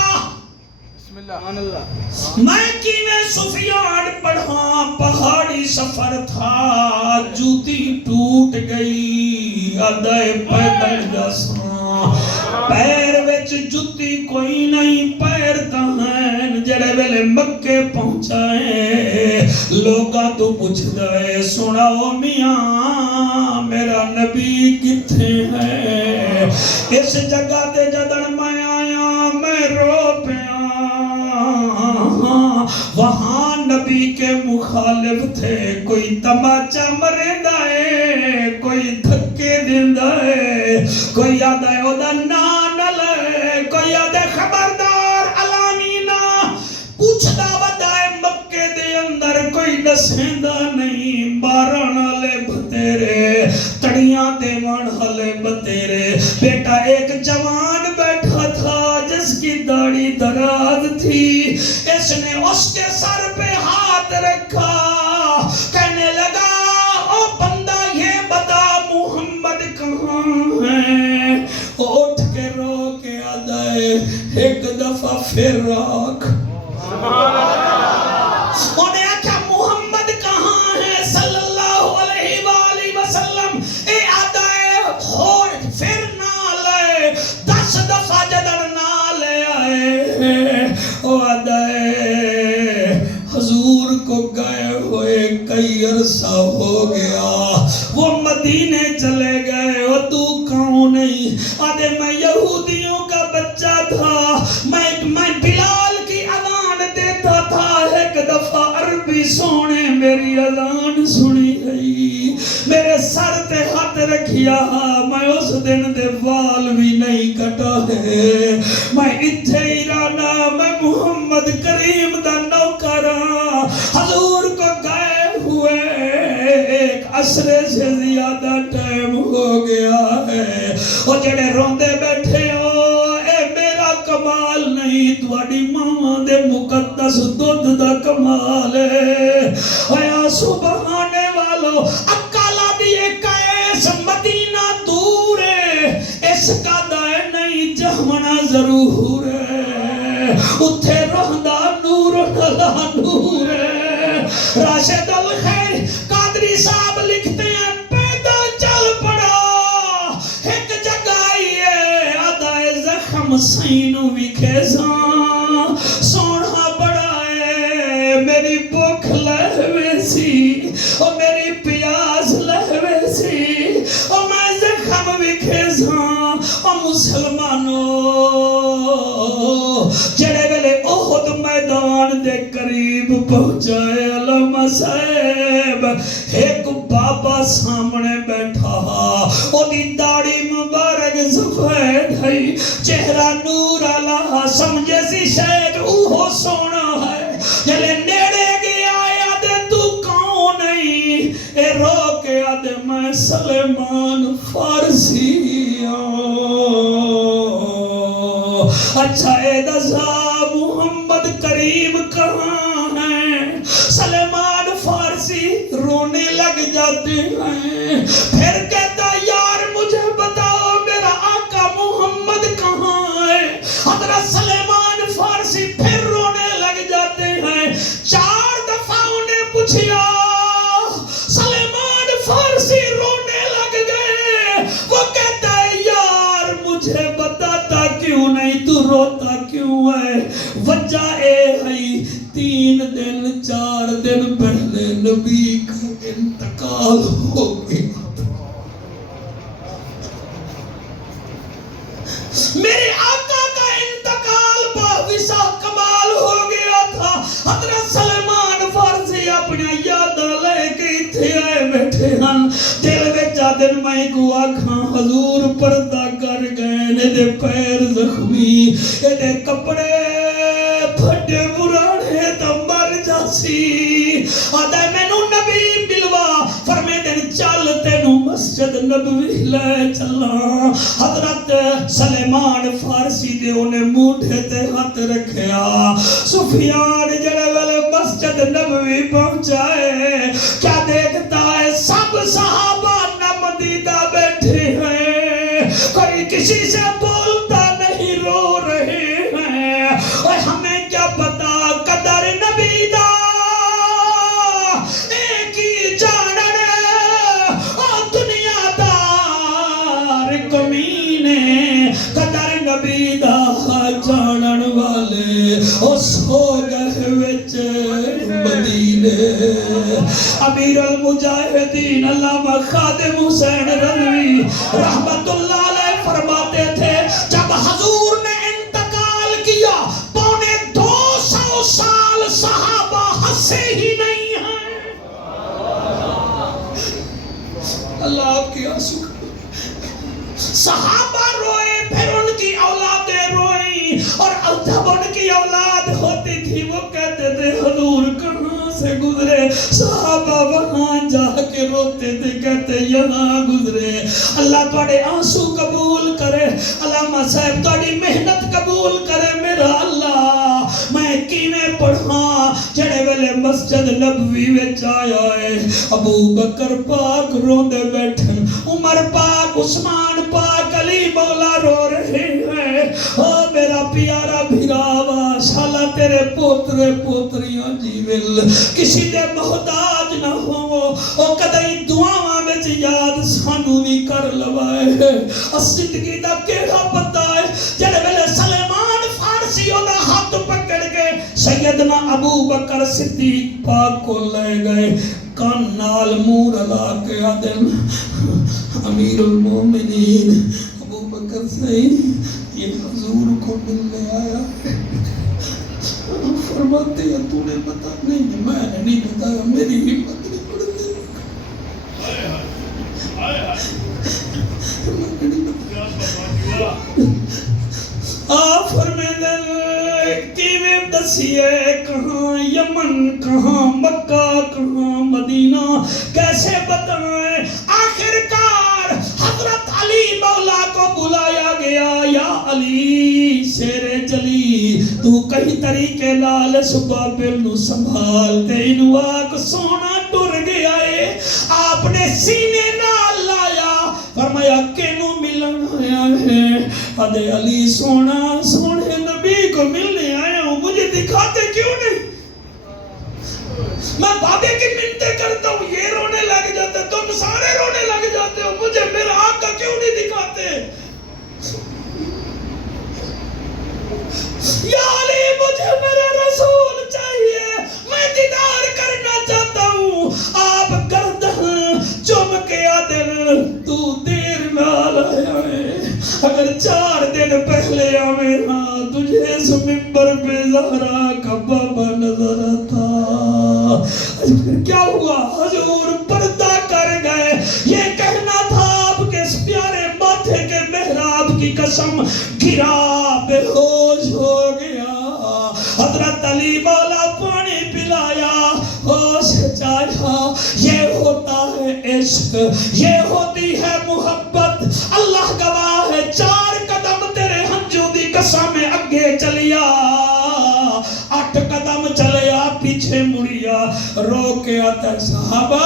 میں کیویں سفیان پڑھا، پہاڑی سفر تھا، جوتی ٹوٹ گئی، ادائے پیدل جساں، پیر وچ جوتی کوئی نہیں، پیر تہین جڑے ویلے مکے پہنچائے، لوگاں تو پوچھ دے سناؤ میاں میرا نبی کتھے ہے، اس جگہ تے جدن میں آیا میں رو پیا، وہاں نبی کے مخالف تھے، کوئی تماچا مرندہ ہے، کوئی دھکے دیندہ ہے، کوئی یاد ہے او دا نانل ہے، کوئی یاد ہے خبردار علامینہ پوچھدا ودائے مکے دے اندر کوئی نسیندہ نہیں، باران والے بتیرے تڑیاں دے ون والے بتیرے، بیٹا ایک جوان بیٹھا تھا جس کی داڑھی دراز تھی، اس نے اس کے سر پہ ہاتھ رکھا، کہنے لگا او بندہ یہ بتا محمد کہاں ہے، وہ اٹھ کے رو کے آدھائے ایک دفعہ پھر راکھ، انہیں آکھا محمد کہاں ہے صلی اللہ علیہ وآلہ وسلم، اے آدھائے ہوئے پھر نہ لے، 10 دفعہ جدر نہ لے آئے، او آدھائے حضور کو گئے ہوئے کئی عرصہ ہو گیا، وہ مدینے چلے گئے، وہ تو کون نہیں، آدھے میں یہودیوں کا بچہ تھا، میں بلال کی اذان دیتا تھا، ایک دفعہ عربی سونے میری اذان سنی گئی، میرے سر تے ہاتھ رکھیا، میں اس دن دے وال بھی نہیں کٹا ہے، میں اتھے ہی رانا، میں محمد کریم دا نوکراں، حضور کو گئے ہوئے ایک عصرے سے زیادہ ٹائم ہو گیا ہے، اور جڑے روندے بیٹھے ہو اے میرا کمال نہیں، تواڈی ماں دے مقدس دودھ دا کمال ہے، اے سبحانے والو اکالا دیئے کیس مدینہ دور ہے، اس کا دائے نہیں جہمنا ضرور ہے، اتھے رہندہ نور نلا نور ہے، راشد الخیر قادری صاحب لکھتے ہیں پیدل چل پڑا، ایک جگہ آئیے آدھائے زخم سینو وکھے ساں، سونا بڑا ہے، میری بھوک لہوے سی، اور میری پیاس لہوے سی، اور میں زخم وکھے ساں، اور مسلمانوں جڑے ویلے احد میدان دے قریب پہنچائے علامہ صاحب ایک بابا سامنے بیٹھا اودی داڑھی مبارک سفید ہے چہرہ نور والا سمجھے سی شاید اوہ سونا ہے جلے نیڑے گیا آدھے تو کون نہیں اے رو کے آدھے میں سلیمان فارسی اچھا اے دزا محمد کریم کہاں ہیں سلیمان فارسی رونے لگ جاتے ہیں پھر کہتا یار مجھے بتاؤ میرا آقا محمد کہاں ہے حضرت سلیمان فارسی پھر رونے لگ جاتے ہیں 4 دفعہ انہیں پوچھیا سلیمان فارسی رونے لگ گئے وہ کہتا ہے یار مجھے بتاتا کیوں نہیں تو روتا کیوں ہے وجہ اے ہے 3 دن 4 دن پہلے نبی کا انتقال ہو گیا میرے آقا کا انتقال باوسا کمال ہو گیا تھا حضرت سلیمان فارسی اپنے یاد لے کے تھے آئے بیٹھے ہیں دل میں چادر میں کو آکھاں حضور پردہ کر گئے نے دے پیر زخمی دے کپڑے پھٹے برانے تو مر جاسی آدھا میں نو نبی ملوا فرمے دن چل تینو مسجد نبوی لے چلا حضرت سلیمان فارسی دے انہیں موٹھے تے ہاتھ رکھیا سفیان جڑے والے مسجد نبوی پہنچائے کیا دیکھتا ہے سب صحابہ نمدیدہ بیٹھے ہیں کوئی کسی سے بولتا نہیں رو رہے ہیں اور ہمیں کیا پتا قدر نبی دا ایک ہی جانن اور دنیا دار کمینے قدر نبی دا جانن والے اس ہو گئے وچ مدینے امیر المجاہدین علامہ خادم حسین رضوی رحمت اللہ علیہ فرماتے تھے جب حضور نے انتقال کیا 250 سال صحابہ ہنسے ہی نہیں ہیں اللہ آپ کی آنسو صحابہ روئے پھر ان کی اولادیں روئیں اور جب ان کی اولاد ہوتی تھی وہ کہتے تھے حضور کہاں سے گزرے صحابہ وہاں جا کے روتے تھے کہتے یہاں گزرے اللہ تواڈے آنسو قبول کرے علامہ صاحب تواڈی محنت قبول کرے میرا اللہ میں کیویں پڑھاں جڑے ویلے مسجد نبوی وچ آیا ہے ابو بکر پاک روندے بیٹھن عمر پاک عثمان پاک علی مولا رو رہے ہیں او میرا پیارا بھراوا شالا تیرے پوترے پوتریاں جیول کسی دے محتاج نہ ہو او کدی دعاواں وچ یاد سانو بھی کر لوائے زندگی دا کیڑا پتہ ہے جڑے ویلے سلیمان فارسی دا ہاتھ پکڑ کے سیدنا ابو بکر صدیق پاک کو لے گئے کان نال منہ رلا کے آدم امیر المومنین ابو بکر سے یہ حضور کو ملنے آیا فرماتے ہیں تو نے بتا نہیں میں نے نہیں بتایا میری ہمت نہیں پڑتی آپ فرمیدن کیویں دسیے کہاں یمن کہاں مکہ کہاں مدینہ کیسے بتائیں آخرکار حضرت علی مولا کو بلایا گیا یا علی شیر جلی تو کہیں طریقے لال سبابل نو سنبھال تے انواق سونا ٹر گیا ہے آپ نے سینے نال لایا فرمایا کینو ملن آیا ہے ادھے علی سونا سونے نبی کو ملنے آیا ہوں مجھے دکھاتے کیوں نہیں میں بابے کی منتیں کرتا ہوں یہ رونے لگ جاتے تم سارے رونے لگ جاتے ہو مجھے میرا آقا کیوں نہیں دکھاتے یا علی مجھے میرے رسول چاہیے میں دیدار کرنا چاہتا ہوں آپ گردن چم کے آدل تو دیر نال آیا ہے اگر 4 دن پہلے آوے ہاں تجھے اس ممبر پہ زہرا کا بابا نظر آتا پھر کیا ہوا حضور پر کی قسم گرا بے ہوش ہو گیا. حضرت علی مولا پانی پلایا, ہوش چاہا. یہ ہوتا ہے عشق, یہ ہوتی ہے محبت. اللہ گواہ ہے 4 قدم تیرے ہنجو دی قسم اگے چلیا, 8 قدم چلیا پیچھے مڑیا. رو کے آتا ہے صحابہ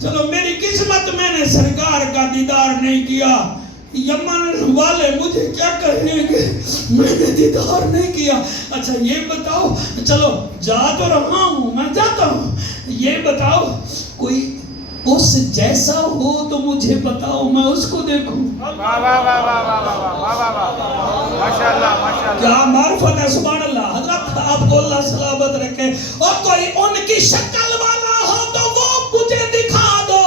چلو میری قسمت میں نے سرکار کا دیدار نہیں کیا, یمن والے مجھے کیا کہیں گے, میں نے دیدار نہیں کیا. اچھا یہ بتاؤ, چلو جا تو رہا ہوں, میں جاتا ہوں, یہ بتاؤ کوئی اس جیسا ہو تو مجھے بتاؤ, میں اس کو دیکھوں. کیا معرفت ہے, سبحان اللہ. حضرت آپ کو اللہ سلامت رکھے. اور کوئی ان کی شکل والا ہو تو وہ مجھے دکھا دو.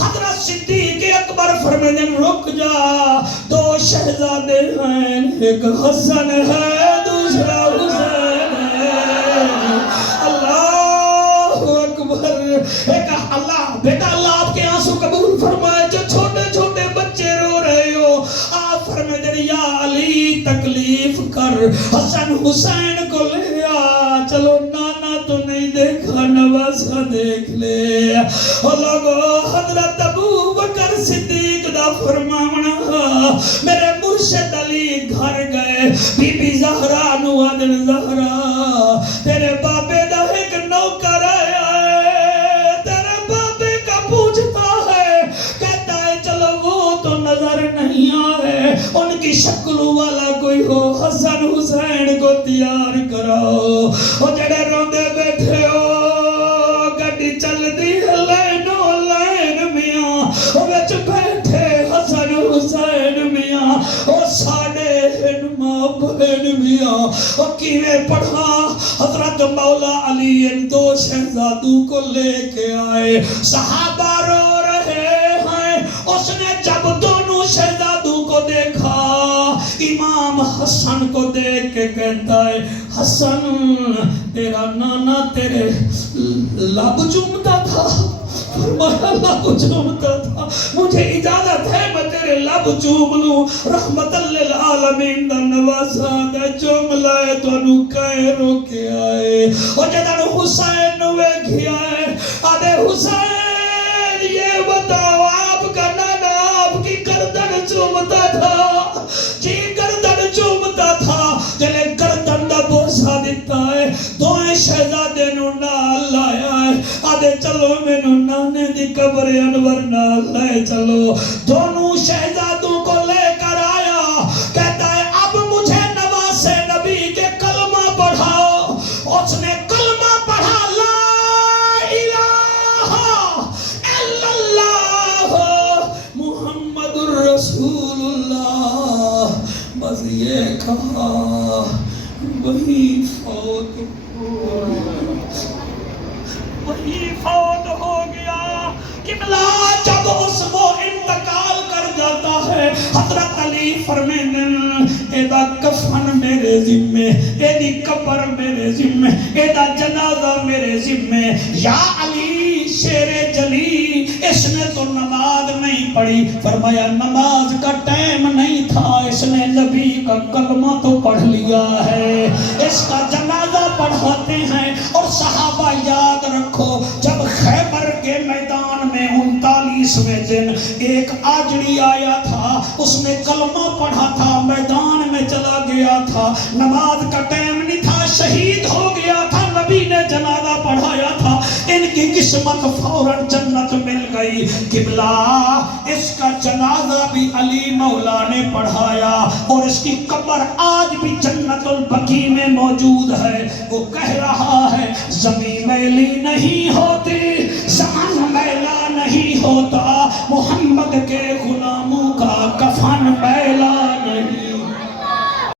حضرت صدیق اکبر فرماتے ہیں رک جا, 2 شہزادے ہیں, ایک حسن ہے دوسرا حسین ہے. اللہ اکبر. ایک اللہ بیٹا اللہ آپ کے آنسو قبول فرمائے. جو چھوٹے چھوٹے بچے رو رہے ہو, آپ فرماتے ہیں یا علی تکلیف کر, حسن حسین کو لے آ. چلو نانا تو نہیں دیکھا, نواسا دیکھ لے. اور لوگو حضرت ابو بکر صدیق دا فرماونا, میرے مرشد علی گھر گئے, بی بی زہرا نو آدن زہرا تیرے بابے دا ایک نوکر آیا ہے, تیرے بابے کا پوچھتا ہے, کہتا ہے چلو وہ تو نظر نہیں آئے, ان کی شکل والا کوئی ہو, حسن حسین کو تیار کراؤ. وہ جڑے روندے بیٹھے ہو, گاڑی چل دی ہے لینو لین میاں, وہ بچ بیٹھے حسن حسین میاں, وہ ساڑے ماں بہن میاں. وہ کیویں پڑھا, حضرت مولا علی ان 2 شہزادوں کو لے کے آئے. صحابہ رو رہے ہیں. اس نے جب دونوں شہزادوں کو دیکھا, امام حسن کو دیکھ کے کہتا ہے حسن تیرا نانا تیرے لب چومتا تھا. فرمایا لب چومتا تھا, مجھے اجازت ہے میں تیرے لب چوم لوں. رحمت للعالمین دا نواسا دا چوم لائے تو انہوں کہے رو کے آئے. اور جدن حسین نوے کیا ہے, آدھے حسین یہ بتاؤ آپ کا نانا آپ کی گردن چومتا تھا؟ جی گردن چومتا تھا. جلے گردن دا بوسا دیتا ہے, 2 شہزادے نو نال لایا ہے. آدھے چلو میں نو نانے دی قبر انور نال لائے چلو. دونوں شہزادوں کو لے کر آیا, کہتا ہے اب مجھے نواز نبی کے کلمہ پڑھاؤ. اس نے کلمہ پڑھا, لا الہ الا اللہ محمد الرسول اللہ. بس یہ کہا وہی فوت ہو گیا. قبلہ جب اس وہ انتقال کر جاتا ہے, حضرت علی فرماتے ایدہ کفن میرے ذمے, ایدی قبر میرے ذمے, ایدہ جنازہ میرے ذمے. یا علی شیر جلی, اس نے تو نماز نہیں پڑھی. فرمایا نماز کا ٹائم نہیں تھا, اس نے نبی کا کلمہ تو پڑھ لیا ہے, اس کا جنازہ پڑھاتے ہیں. اور صحابہ یاد رکھو, جب خیبر کے میدان میں 39ویں دن ایک آجڑی آیا تھا, اس نے کلمہ پڑھا تھا, میدان میں چلا گیا تھا, نماز کا ٹائم نہیں تھا, شہید ہو گیا تھا, نبی نے جنازہ پڑھایا تھا. ان کی قسمت فوراً جنت مل گئی. قبلہ اس کا جنازہ بھی علی مولا نے پڑھایا, اور اس کی قبر آج بھی جنت البقیع میں موجود ہے. وہ کہہ رہا ہے زمین میلی نہیں ہوتی